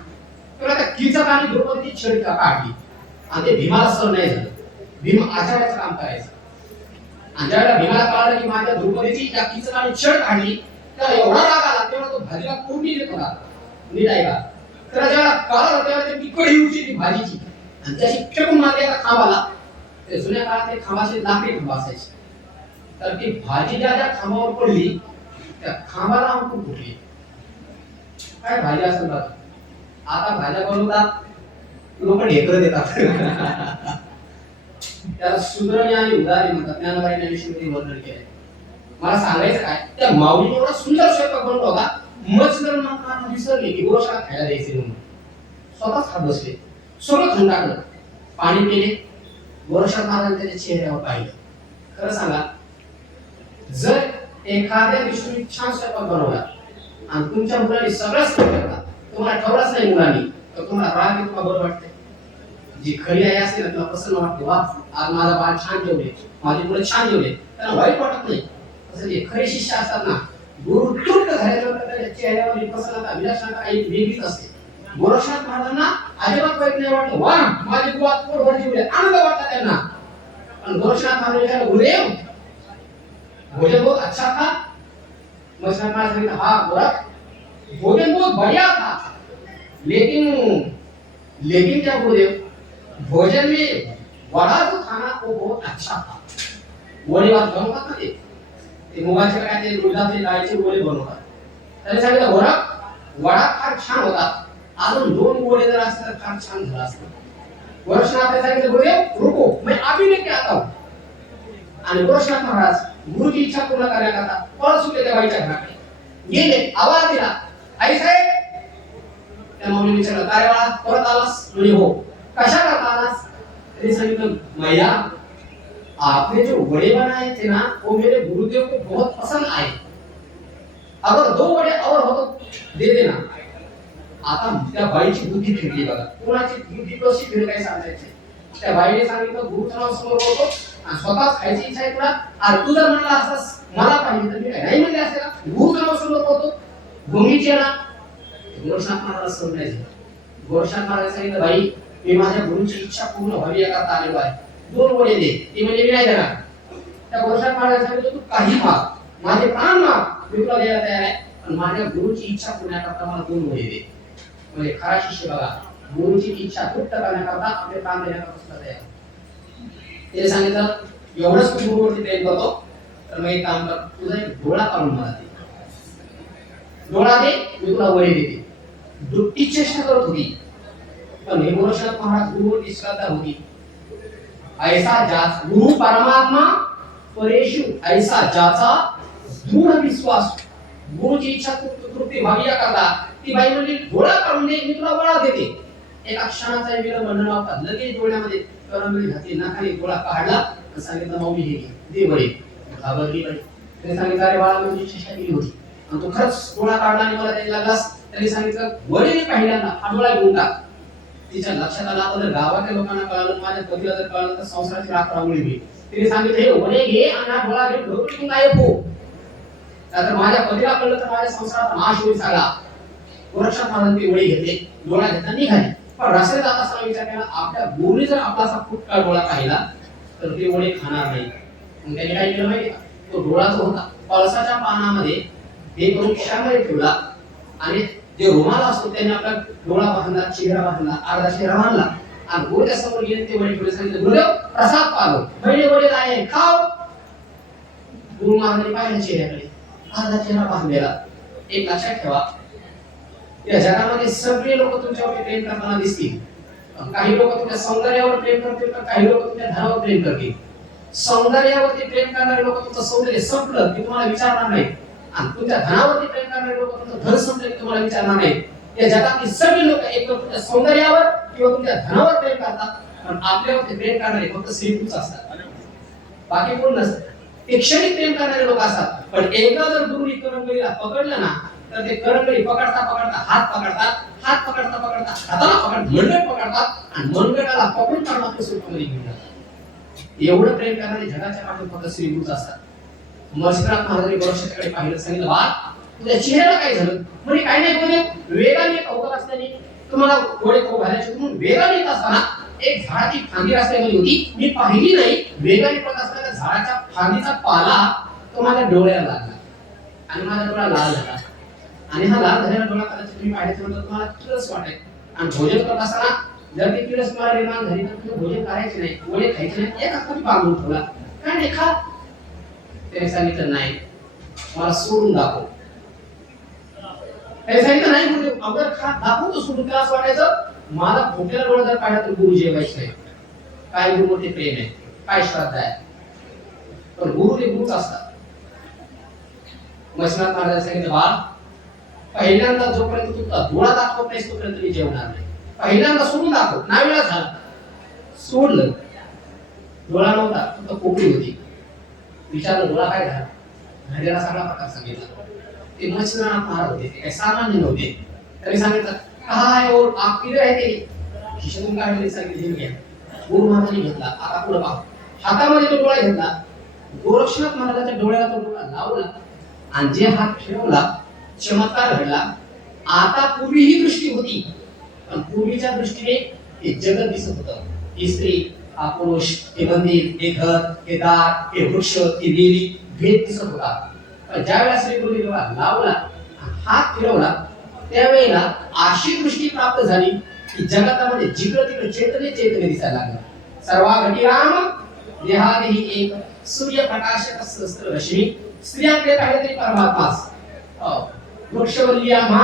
तेव्हा त्या कीचक आणि द्रौपदीची छडी काढली आणि ते भीमाला सहन नाही झालं. भीम आचार्याचं काम करायचं आणि ज्यावेळेला भीमाला कळालं की माझ्या द्रौपदीची त्या कीचकाने छड काढली त्याला एवढा राग आला, तेव्हा तो भाजीला कोरडी देत होता. नीट आहे का, तर ज्यावेळेला कळालं तेव्हा त्याची कढी उचलली भाजीची आणि त्याची फेकून मारली एका खांबाला. ते जुन्या काळात ते खांबाचे लाकडी खांब असायचे. तर ती भाजी ज्या खांबावर पडली त्या खांबाला अंकुर फुटली. काय भाजी असेल बघा. आता भाज्या बनवतात लोक ढेकर देतात. त्याला सुधरणी आणि उदारी म्हणतात. ज्ञानोबाईंनी विषयी वर्णन केलंय. मला सांगायचं काय, त्या माऊली एवढा सुंदर स्वयंपाक बनवला होता, मच्छर माणसांना विसरले की गोरक्षाला खायला द्यायचे म्हणून स्वतःच खात बसले. सगळं खाऊन टाकलं, पाणी पिले. गोरक्षनाथ महाराज त्याच्या चेहऱ्यावर पाहिलं. खरं सांगा, जर एखाद्या विष्णूने छान स्वयंपाक बनवला आणि तुमच्या मुलांनी सगळंच केलं, तुम्हाला ठेवलाच नाही मुलांनी, तर तुम्हाला राग येतो का, बरं वाटतंय? जी खरी आई असते ना तिला प्रसन्न वाटते, वा आज माझा बाळ छान जेवले, माझे मुलं छान जेवले, त्यांना वाईट वाटत नाही. तसं जे खरे शिष्य असतात ना, गुरु तृप्त झाल्यानंतर त्याच्या चेहऱ्यावर प्रसन्नता विलक्षणता काही वेगळीच असते. गोरक्षनाथ महाराजांना अजिबात वाईट नाही वाटलं, वा माझे गुरु आज पोटभर जेवले, आनंद वाटला त्यांना. पण गोरक्षनाथ महाराजांना गुरुदेव भोजन बहुत अच्छा था. मच्छनाथ महाराज ने कहा गोरख भोजन बहुत बढ़िया था, लेकिन क्या गुरुदेव, भोजन में वड़ा जो खाना वो बहुत अच्छा था. वडे वाद बनवतात ना ते मुगाचे काय ते दुधाचे डाळीचे वडे बनवतात. त्याने सांगितलं गोरख वडा फार छान होता, अजून 2 वडे जर असते तर फार छान झाला असता. गोरक्षनाथ सांगितलं गुरुदेव रुको मैं अभी लेके आता हूं. आणि गोरक्षनाथ महाराज गुरुची इच्छा पूर्ण करण्याकरता पळ सुटले त्या बाईच्या घराकडे गेले. आवाज दिला, आई साहेब. त्या माऊली विचारलं, काय बाळा परत आलास? म्हणे हो. कशा करता आलास? त्यांनी सांगितलं, मैया आपने जो वड़े बनाए थे ना वो मेरे गुरुदेव को बहुत पसंद आए, अगर 2 वड़े और हो तो दे देना. आता त्या बाईची बुद्धी फिरली बघा. कोणाची बुद्धी कशी फिरकाय सांगायची. त्या बाईने सांगितलं गुरुच्या नाव समोर होतो आणि स्वतःच खायची इच्छा आहे तुला, आणि तू जर म्हणला असतास मला पाहिजे तर मी काय नाही म्हणले असते ना. गुरुच्या नाव समोर होतो भूमीची ना. गोरक्षनाथ महाराज समजायचे. गोरक्षनाथ महाराज सांगितलं, बाई मी माझ्या गुरुची इच्छा पूर्ण व्हावी याकरता आलेलो आहे, 2 वडे दे. ती म्हणजे मी नाही देणार. त्या गोरक्षनाथ महाराज सांगितलं, तू काही माग, माझे प्राण माग, मी तुला द्यायला तयार आहे, पण माझ्या गुरुची इच्छा पूर्ण करता मला 2 वडे दे. म्हणजे खरा शिष्य बघा, गुरुची इच्छा तृप्त करण्याकरता आपले प्राण देण्याकरता सुद्धा तयार. त्याने सांगितलं एवढंच तू गुरुवरती प्रेम करतो तर मग एक काम कर, तुझा एक डोळा काढून मला दे. डोळा दे मी तुला वडे देते. दुट्टी चेष्टा करत होती. पण हे गोरक्षनाथ महाराज गुरुवरती श्रद्धा होती. ऐसा जाच गुरु परमात्मा परेशु, ऐसा ज्याचा दृढ विश्वास. गुरुची इच्छा तृप्ती व्हावी करता ती बाई म्हणली डोळा काढून दे मी तुला वडा देते. एका क्षणाचा विलंब न लावता लगेच डोळ्यामध्ये करंगळी घातली, नाकाने डोळा काढला आणि सांगितलं माऊली हे घे दे वडे. घाबरली बाई. त्याने सांगितलं अरे बाळा मी शिक्षा केली होती आणि तू खरंच डोळा काढला आणि मला द्यायला लागलास. त्याने सांगितलं वडे पहिल्यांदा हा डोळा घेऊन टाक. तिच्या लक्षात आलं आता जर गावातल्या लोकांना कळालं, माझ्या पतीला जर कळालं तर संसाराची राख रांगोळी होईल. तिने सांगितलं हे वडे घे आणि हा डोळा घे ढोकळीतून गायब हो. तर माझ्या पतीला कळलं तर माझ्या संसारात नाश होईल सगळा. गोरक्षनाथ महाराज ते वडे घेतले, डोळा घेतला निघाले. पण रस्त्यात जात असताना विचार केला आपल्या गुरुने जर आपला फुटका डोळा पाहिला तर ते वडे खाणार नाही. मग त्याने काय केलं माहिती का, तो डोळा जो होता पळसाच्या पानामध्ये हे करून खिशामध्ये ठेवला आणि जे रुमाल असतो त्याने आपला डोळा बांधला, चेहरा बांधला, अर्धा चेहरा बांधला आणि गुरुच्या समोर गेले ते वडे ठेवले. सांगितलं गुरुदेव प्रसाद पालो पहिले वडे आहे खाव. गुरु महाराजांनी पाहिलं चेहऱ्याकडे, अर्धा चेहरा बांधलेला. एक लक्षात ठेवा या जगामध्ये सगळे लोक तुमच्यावर प्रेम करताना दिसतील. काही लोक तुमच्या सौंदर्यावर प्रेम करतील तर काही लोक तुमच्या धनावर प्रेम करतील. सौंदर्यावरती प्रेम करणारे लोक तुमचं सौंदर्य संपलं की तुम्हाला विचारणार नाही आणि तुमच्या धनावरती प्रेम करणारे लोक तुमचं धन संपलं की तुम्हाला विचारणार नाही. या जगातली सगळी लोक एक तुमच्या सौंदर्यावर किंवा तुमच्या धनावर प्रेम करतात, पण आपल्यावरती प्रेम करणारे फक्त श्रीकृष्ण असतात, बाकी कोण नसतं. ते क्षणिक प्रेम करणारे लोक असतात. पण एकदा जर गुरुनी करंगळीला पकडलं ना तर ते करंगळी पकडता पकडता हात पकडतात, हात पकडता पकडता हाताला पकडतात, मनगट पकडतात आणि मनगटाला पकडून काढून आपल्या स्वरूपामध्ये घेऊन जातात. एवढं प्रेम करणारे जगाच्या पाठीवर फक्त श्रीकृष्ण असतात. मर्षनाथ महाराजांनी गोरक्षनाथकडे पाहिलं, सांगितलं बा तुझ्या चेहऱ्याला काय झालं? म्हणजे काय नाही बोलले, वेगाने अवघड असल्याने तुम्हाला गोडे खाऊ घालायचे म्हणून वेगाने येत असताना एक झाडाची फांदी रस्त्यामध्ये होती, मी पाहिली नाही. वेगाने पडत असताना झाडाच्या फांदीचा पाला तो माझ्या डोळ्याला लागला आणि माझा डोळा लाल झाला. आणि हा लाल झालेला डोळा कदाचित तुम्ही पाहिल्याच्या नंतर तुम्हाला किळस वाटेल आणि भोजन करत असताना जर ती किळस तुम्हाला निर्माण झाली तर तुम्ही भोजन करायचे नाही, वडे खायचे नाही. एक हात बांधून ठेवला, काय नाही खा. त्याने सांगितलं नाही मला सोडून दाखव. त्याने सांगितलं नाही गुरुदेव अगर खा दाखवू तो सोडून. त्याला असं वाटायचं मला भोगलेला डोळा जर पाहिला तर गुरु जेवायचे नाही. काय गुरुवरती प्रेम आहे, काय श्रद्धा आहे. पण गुरु ते गुरुच असतात. मर्षनाथ महाराज सांगितलं बाळ पहिल्यांदा जोपर्यंत तुझा डोळा दाखवत नाही तोपर्यंत मी जेवणार नाही. पहिल्यांदा सोडून दाखव. नावेळा झाला सोडलं, डोळा नव्हता फक्त पोकळी होती. विचारलं डोळा काय झाला, घडलेला सगळा प्रकार सांगितला. ते मर्षनाथ महाराज होते, ते काही सामान्य नव्हते. त्यांनी सांगितलं काय और आप किती राहते खिशातून काढले. सांगितलं घ्या. गुरु महाराजांनी घेतला. आता पुढे पाहू. हातामध्ये तो डोळा घेतला, गोरक्षनाथ महाराजांच्या डोळ्याला तो डोळा लावला आणि जे हात फिरवला चमत्कार घडला. आता पूर्वी ही दृष्टी होती पण पूर्वीच्या दृष्टीने हे जगत दिसत होतं. ही स्त्री, हा पुरुष, हे मंदिर, हे घर, हे दार, हे वृक्ष, ही विहिरी भेद दिसत होता. पण ज्यावेळेला श्री गुरुनी डोळा लावला, हात फिरवला त्यावेळेला अशी दृष्टी प्राप्त झाली की जगतामध्ये जिकडं तिकडे चैतन्य चैतन्य दिसायला लागलं. सर्वा घटी राम देहादेही एक सूर्यप्रकाशक सहस्त्र रश्मी. स्त्रियांकडे पाहिलं तरी परमात्माच. वृक्षवल्ल्या मा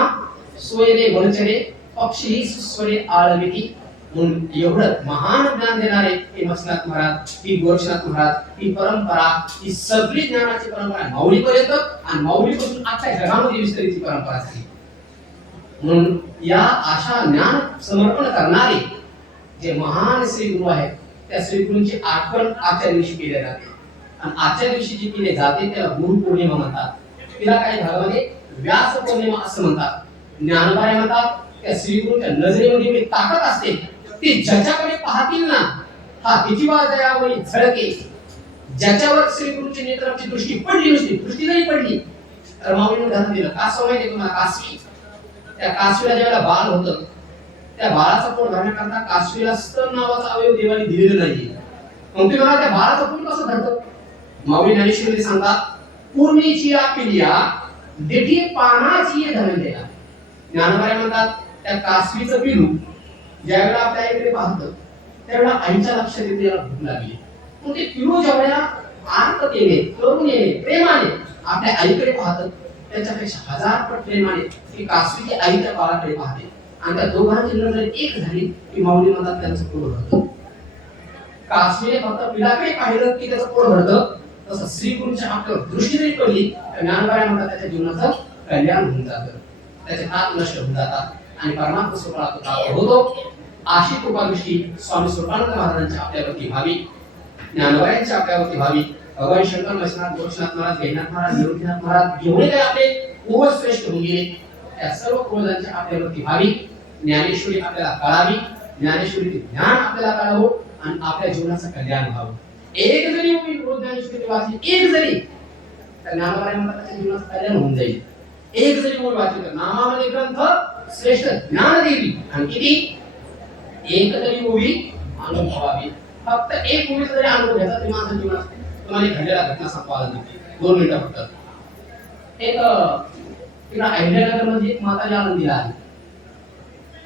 सोयरे वनचरे पक्षी सुस्वरे आळविती. म्हणून एवढं महान ज्ञान देणारे हे मर्षनाथ महाराज, ही गोरक्षनाथ महाराज, ही परंपरा, ही सगळी ज्ञानाची परंपरा माऊलीपर्यंत आणि माऊलीपासून आजच्या जगामध्ये विस्तरित परंपरा झाली. म्हणून या अशा ज्ञान समर्पण करणारे जे महान श्री गुरु आहेत त्या श्री गुरूंची आठवण आजच्या दिवशी केली जाते आणि आजच्या दिवशी जी केली जाते त्याला गुरु पौर्णिमा म्हणतात. तिला काही भागामध्ये व्यास पौर्णिमा असं म्हणतात. ज्ञानोबाया म्हणतात त्या श्री गुरूंच्या नजरेमध्ये एवढी ताकद असते ते ज्याच्याकडे पाहतील ना हा कितीवा दयावरी झळके. ज्याच्यावर श्री गुरूची नेत्राची दृष्टी पडली नुसती दृष्टी जरी पडली तर माऊलीने उदाहरण दिलं. कासव माहिती तुम्हाला कासवी. त्या कासवीला ज्यावेळेला बाळ होतं त्या बाळाचा पोट भरण्याकरता कासवीला स्तन नावाचा अवयव देवाने दिलेला नाहीये. मग तुम्ही मला त्या बाळाचं पोट कसं धरतं? माऊली ज्ञानेश्वरी सांगतात पूर्णीची पिलिया देठी पानाची धरण देला. ज्ञानोबाया म्हणतात त्या कासवीचं पिलू ज्यावेळेला आपल्या इकडे पाहतं त्यावेळेला आईच्या लक्षात येते याला भूक लागली. मग ते पिलू ज्यावेळेला आर्ततेने करुणेने प्रेमाने आपल्या आईकडे पाहतं त्याच्यापेक्षा हजार पट प्रेमाने ती कासवी ती आईच्या बाळाकडे पाहते आणि त्या दोघांची नजर एक झाली की माऊली म्हणतात त्यांचं पोट भरतं. कासवीने फक्त पिलाकडे पाहिलं की त्याचं पोट भरतं, तसं श्रीगुरूंच्या आपल्यावर दृष्टी जरी पडली तर ज्ञानोबाया म्हणतात त्याच्या जीवनाचं कल्याण होऊन जातं, त्याचे ताप नष्ट होऊन जातात आणि परमात्मा स्वरूपात प्राप्त होतो. अशी कृपादृष्टी स्वामी स्वरूपानंद महाराजांच्या आपल्यावरती व्हावी, ज्ञानोबायांच्या आपल्यावरती व्हावी. भगवान शंकर मशनाथ गोरक्षनाथ महाराज गैनाथ महाराज निवृत्तीनाथ महाराज जेवढे काही आपले पूर्व श्रेष्ठ होऊन गेले त्या सर्व पूर्वजांच्या आपल्यावरती व्हावी. ज्ञानेश्वरी आपल्याला कळावी, ज्ञानेश्वरीचे ज्ञान आपल्याला कळावं आणि आपल्या जीवनाचं कल्याण व्हावं. एक जरी ज्ञानेश्वरी वाचली, एक जरी तर ज्ञानोबाया म्हणतात त्याच्या जीवनाचं कल्याण होऊन जाईल. एक जरी ओळ वाचली तर नामावली ग्रंथ श्रेष्ठ ज्ञानदेवी आणि किती एक तरी ओवी अनुभवावी. फक्त एक ओवीचा जरी अनुभव घ्यायचा तरी माझ्या जीवनात तुम्हाला घडलेला घटना सांगतो. 2 मिनिटं फक्त. एक तिकडे अहिल्यानगर मध्ये एक माता आनंदीला आली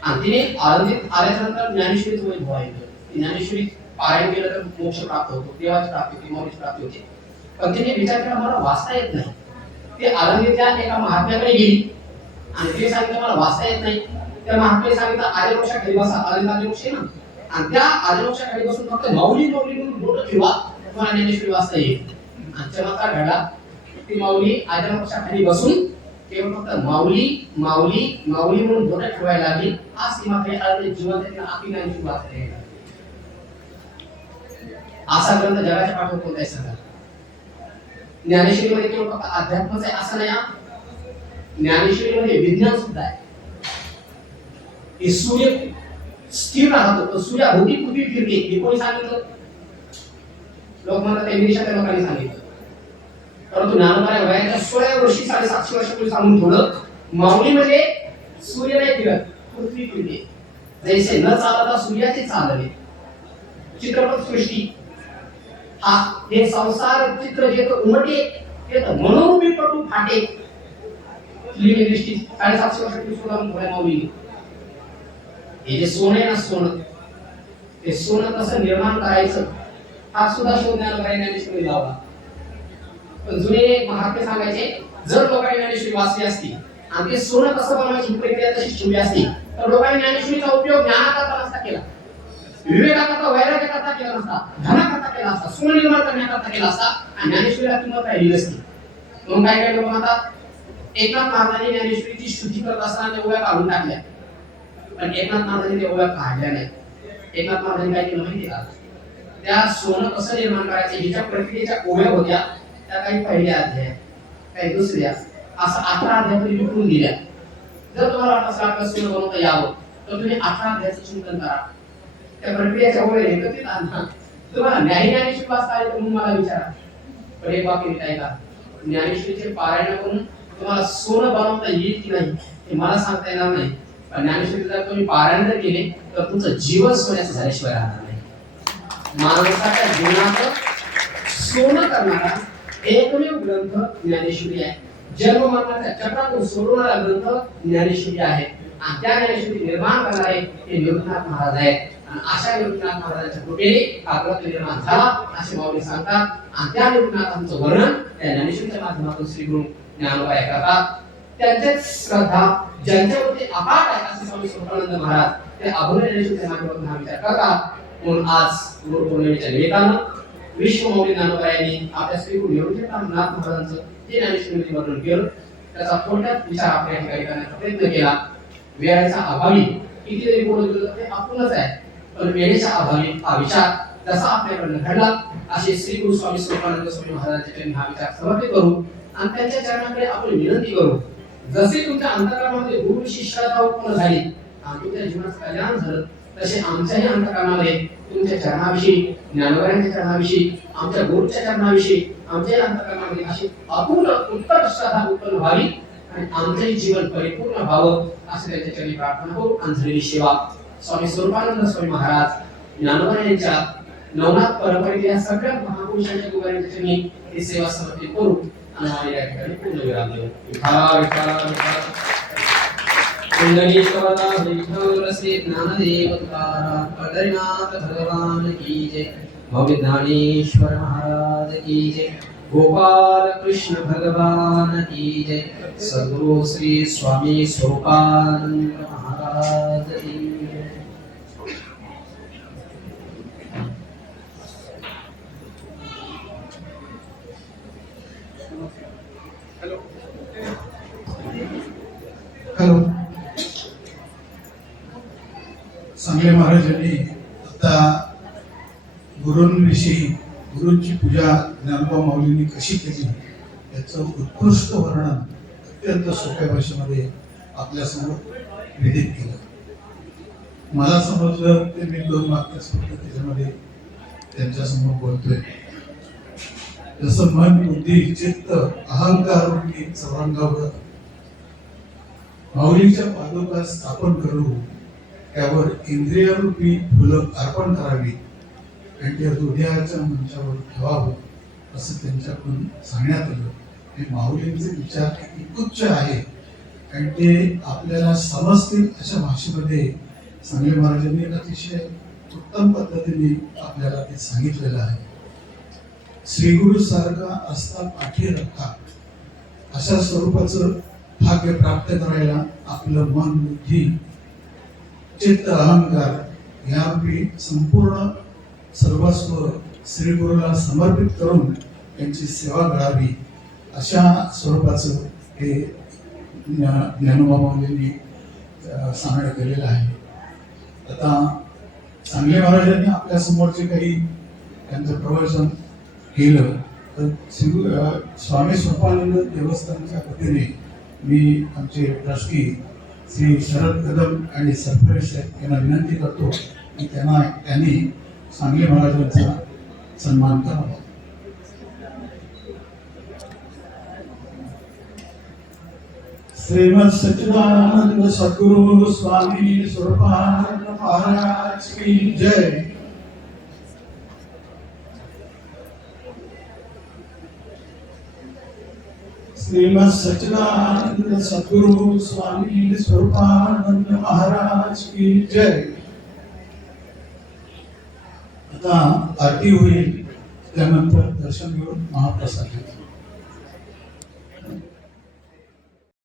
आणि तिने आनंदीत आल्यानंतर ज्ञानेश्वरीचं वैभव ऐकलं. ज्ञानेश्वरी पारायण केलं तर मोक्ष प्राप्त होतो, देवाची प्राप्ती होती, मोक्ष प्राप्ती होते. पण तिने विचार केला मला वाचता येत नाही. ते आनंदीच्या एका महात्म्याकडे गेली आणि ते सांगितलं मला वाचता येत नाही. त्या महात्म्याने सांगितलं आर्यवृक्षा खाली बसा. आर्यवृक्ष आहे ना, आणि त्या आर्यवृक्षा खाली बसून फक्त माऊली माऊली म्हणून बोट फिरवा, तुम्हाला ज्ञानेश्वरी वाचता येईल. आणि चमत्कार घडला. ती माऊली आर्यवृक्षा खाली बसून केवळ फक्त माऊली माऊली माऊली म्हणून बोट ठेवायला लागली. आज ती मात्र आले जीवन त्याला आपली ज्ञानेश्वरी वाचता येईल. असा ग्रंथ जगाच्या पाठीवर कोणता आहे सांगा? ज्ञानेश्वरीमध्ये केवळ फक्त अध्यात्मच आहे असं नाही. ज्ञानेश्वरीमध्ये विज्ञान सुद्धा आहे. हे सूर्य स्थिर राहतो, तो सूर्याभोवती पृथ्वी फिरते. हे कोणी सांगितलं? लोक म्हणतात इंग्लिशातल्या लोकांनी सांगितलं. परंतु ज्ञानोबाया वयाच्या 16 वर्षी 750 वर्षापूर्वी सांगून ठेवलं माऊली म्हणजे सूर्य नाही फिरत, पृथ्वी फिरते. जैसे न चालता सूर्याचे चालले. चित्रपट सृष्टी हा हे संसार चित्र जे उमटे ते तर मनोरूपी पटू फाटे. फिल्म इंडस्ट्री 750 वर्षापूर्वी सुद्धा थोड्या माऊली हे जे सोनं आहे ना, सोनं ते सोनं कसं निर्माण करायचं हा सुद्धा शोध ज्ञानेश्वरी लावला. पण जुने महात्मे सांगायचे जर लोकांनी ज्ञानेश्वरी वाचली असती आणि ते सोनं कसं बनवायची ही प्रक्रिया तशी ठेवली असती तर लोकांनी ज्ञानेश्वरीचा उपयोग ज्ञानाकरता नसता केला, विवेकाकरता वैराग्याकरता केला नसता, धनाकरता केला असता, सोनं निर्माण करण्याकरता केला असता आणि ज्ञानेश्वरीला किंमत राहिली नसती. म्हणून काही काही लोक म्हणतात एकनाथ महाराजांनी ज्ञानेश्वरीची स्तुती करत असताना त्या ओव्या काढून टाकल्या. पण एकनाथ महाराजांनी त्या ओव्या काढल्या नाही. एकनाथ महाराजांनी काय केलं माहिती का? त्या सोनं कसं निर्माण करायचं हिच्या प्रक्रियेच्या ओव्या होत्या त्या काही पहिल्या अध्याय काही दुसऱ्या असं 18 अध्याय तरी विकून दिल्या. जर तुम्हाला वाटत असेल आपलं सोनं बनवता यावं तर तुम्ही 18 अध्यायाचं चिंतन करा. त्या प्रक्रियेच्या ओव्या एकत्रित आणा. तुम्हाला ज्ञानेश्वरी वाचता आली तर मला विचारा. पण एक वाक्य काय का ज्ञानेश्वरीचे पारायण करून तुम्हाला सोनं बनवता येईल की नाही हे मला सांगता येणार नाही. पण ज्ञानेश्वरी जर तुम्ही पारायण जर केले तर तुमचं जीवन सोन्याचं झाल्याशिवाय राहणार नाही. माणसाच्या जीवनाचं सोनं करणारा एकमेव ग्रंथ ज्ञानेश्वरी आहे. जन्म मरणाच्या चक्रातून सोडवणारा ग्रंथ ज्ञानेश्वरी आहे. आणि त्या ज्ञानेश्वरी निर्माण करणारे हे निवृत्तीनाथ महाराज आहेत. आणि अशा निवृत्तीनाथ महाराजांच्या कृपेने हा ग्रंथ निर्माण झाला असे माऊली सांगतात. आणि त्या निवृत्तीनाथांचं वर्णन त्या ज्ञानेश्वरीच्या माध्यमातून श्री गुरु ज्ञानोबाया करतात. त्यांचेच श्रद्धा ज्यांच्यावरती अपाट आहे असे स्वामी स्वरूपानंद महाराज ते अभंग ज्ञानेश्वरीच्या माध्यमातून हा विचार करतात. म्हणून आज गुरुपौर्णिमेच्या निमित्तानं विश्व माऊली ज्ञानोबायांनी आपल्या श्री गुरु निवृत्तीनाथ महाराजांचं जे ज्ञानेश्वरीमध्ये वर्णन केलं त्याचा थोडक्यात विचार आपल्या ठिकाणी करण्याचा प्रयत्न केला. वेळेच्या अभावी किती जरी बोलत ते आपणच आहे, पण वेळेच्या अभावी हा विचार जसा आपल्याकडे घडला असे श्री गुरु स्वामी स्वरूपानंद स्वामी महाराजांच्या चरणी हा विचार समर्पित करू आणि त्यांच्या चरणाकडे आपण विनंती करू. जसे तुमच्या अंतःकरणामध्ये गुरुविषयी श्रद्धा उत्पन्न झाली आणि तुमच्या जीवनाचं कल्याण झालं तसे आमच्याही अंतःकरणामध्ये तुमच्या चरणाविषयी ज्ञानोबायांच्या चरणाविषयी आमच्या गुरुच्या चरणाविषयी आमच्याही अंतःकरणामध्ये अशी अपूर्ण उत्तर श्रद्धा उत्पन्न व्हावी आणि आमचंही जीवन परिपूर्ण व्हावं असे त्यांच्या चरणी प्रार्थना करू. आणि झालेली सेवा स्वामी स्वरूपानंद स्वामी महाराज ज्ञानोबा यांच्या नवनाथ परंपरेतील या सगळ्या महापुरुषांच्या गुरुवारांच्या चरणी ही सेवा समर्पित करू आणि आम्हाला या ठिकाणी पूर्ण विराम देऊ. ज्ञानदेव तुकाराम पंढरीनाथ भगवान की जय. भव्य ज्ञानेश्वर महाराज की जय. गोपाल कृष्ण भगवान की जय। सद्गुरु श्री स्वामी स्वरूपानंद महाराज की जय। हॅलो. सांगले महाराजांनी आता गुरूंविषयी गुरूंची पूजा ज्ञानोबा माऊलींनी कशी केली याचं उत्कृष्ट वर्णन अत्यंत सोप्या भाषेमध्ये आपल्यासमोर विदित केलं. मला समजलं ते मी 2 वाक्यच फक्त त्याच्यामध्ये त्यांच्यासमोर बोलतोय. जसं मन बुद्धी चित्त अहंकार रूपी चौरंगावर माऊलीच्या पादुका स्थापन करू, त्यावर इंद्रिय रूपी फुलं अर्पण करावी आणि ते हृदयाच्या मंचावर ठेवावं असं त्यांच्याकडून सांगण्यात आलं. हे माऊलींचे विचार किती उच्च आहे आणि ते आपल्याला समजतील अशा भाषेमध्ये सांगले महाराजांनी अतिशय उत्तम पद्धतीने आपल्याला ते सांगितलेलं आहे. श्रीगुरु सारखा असता पाठी रखा अशा स्वरूपाचं भाग्य प्राप्त करायला आपलं मन बुद्धी चित्त अहंकार यारूपी संपूर्ण सर्वस्व श्री गुरुला समर्पित करून त्यांची सेवा घडावी अशा स्वरूपाचं हे ज्ञानोबा माऊलींनी सांगण्यात केलेलं आहे. आता सांगले महाराजांनी आपल्या समोर जे काही त्यांचं प्रवचन केलं तर स्वामी स्वरूपानंद देवस्थानच्या वतीने मी आमचे ट्रस्टी श्री शरद कदम आणि सरफरे साहेब यांना विनंती करतो की त्यांनी सांगले महाराजांचा सन्मान करावा. श्रीमद सच्चिदानंद सद्गुरु स्वामी स्वरूपानंद महाराज की जय. श्रीमद सच्चिदानंद सद्गुरु स्वामी स्वरूपानंद महाराज की जय. आता आरती होईल, त्यानंतर दर्शन घेऊन महाप्रसाद घेऊ.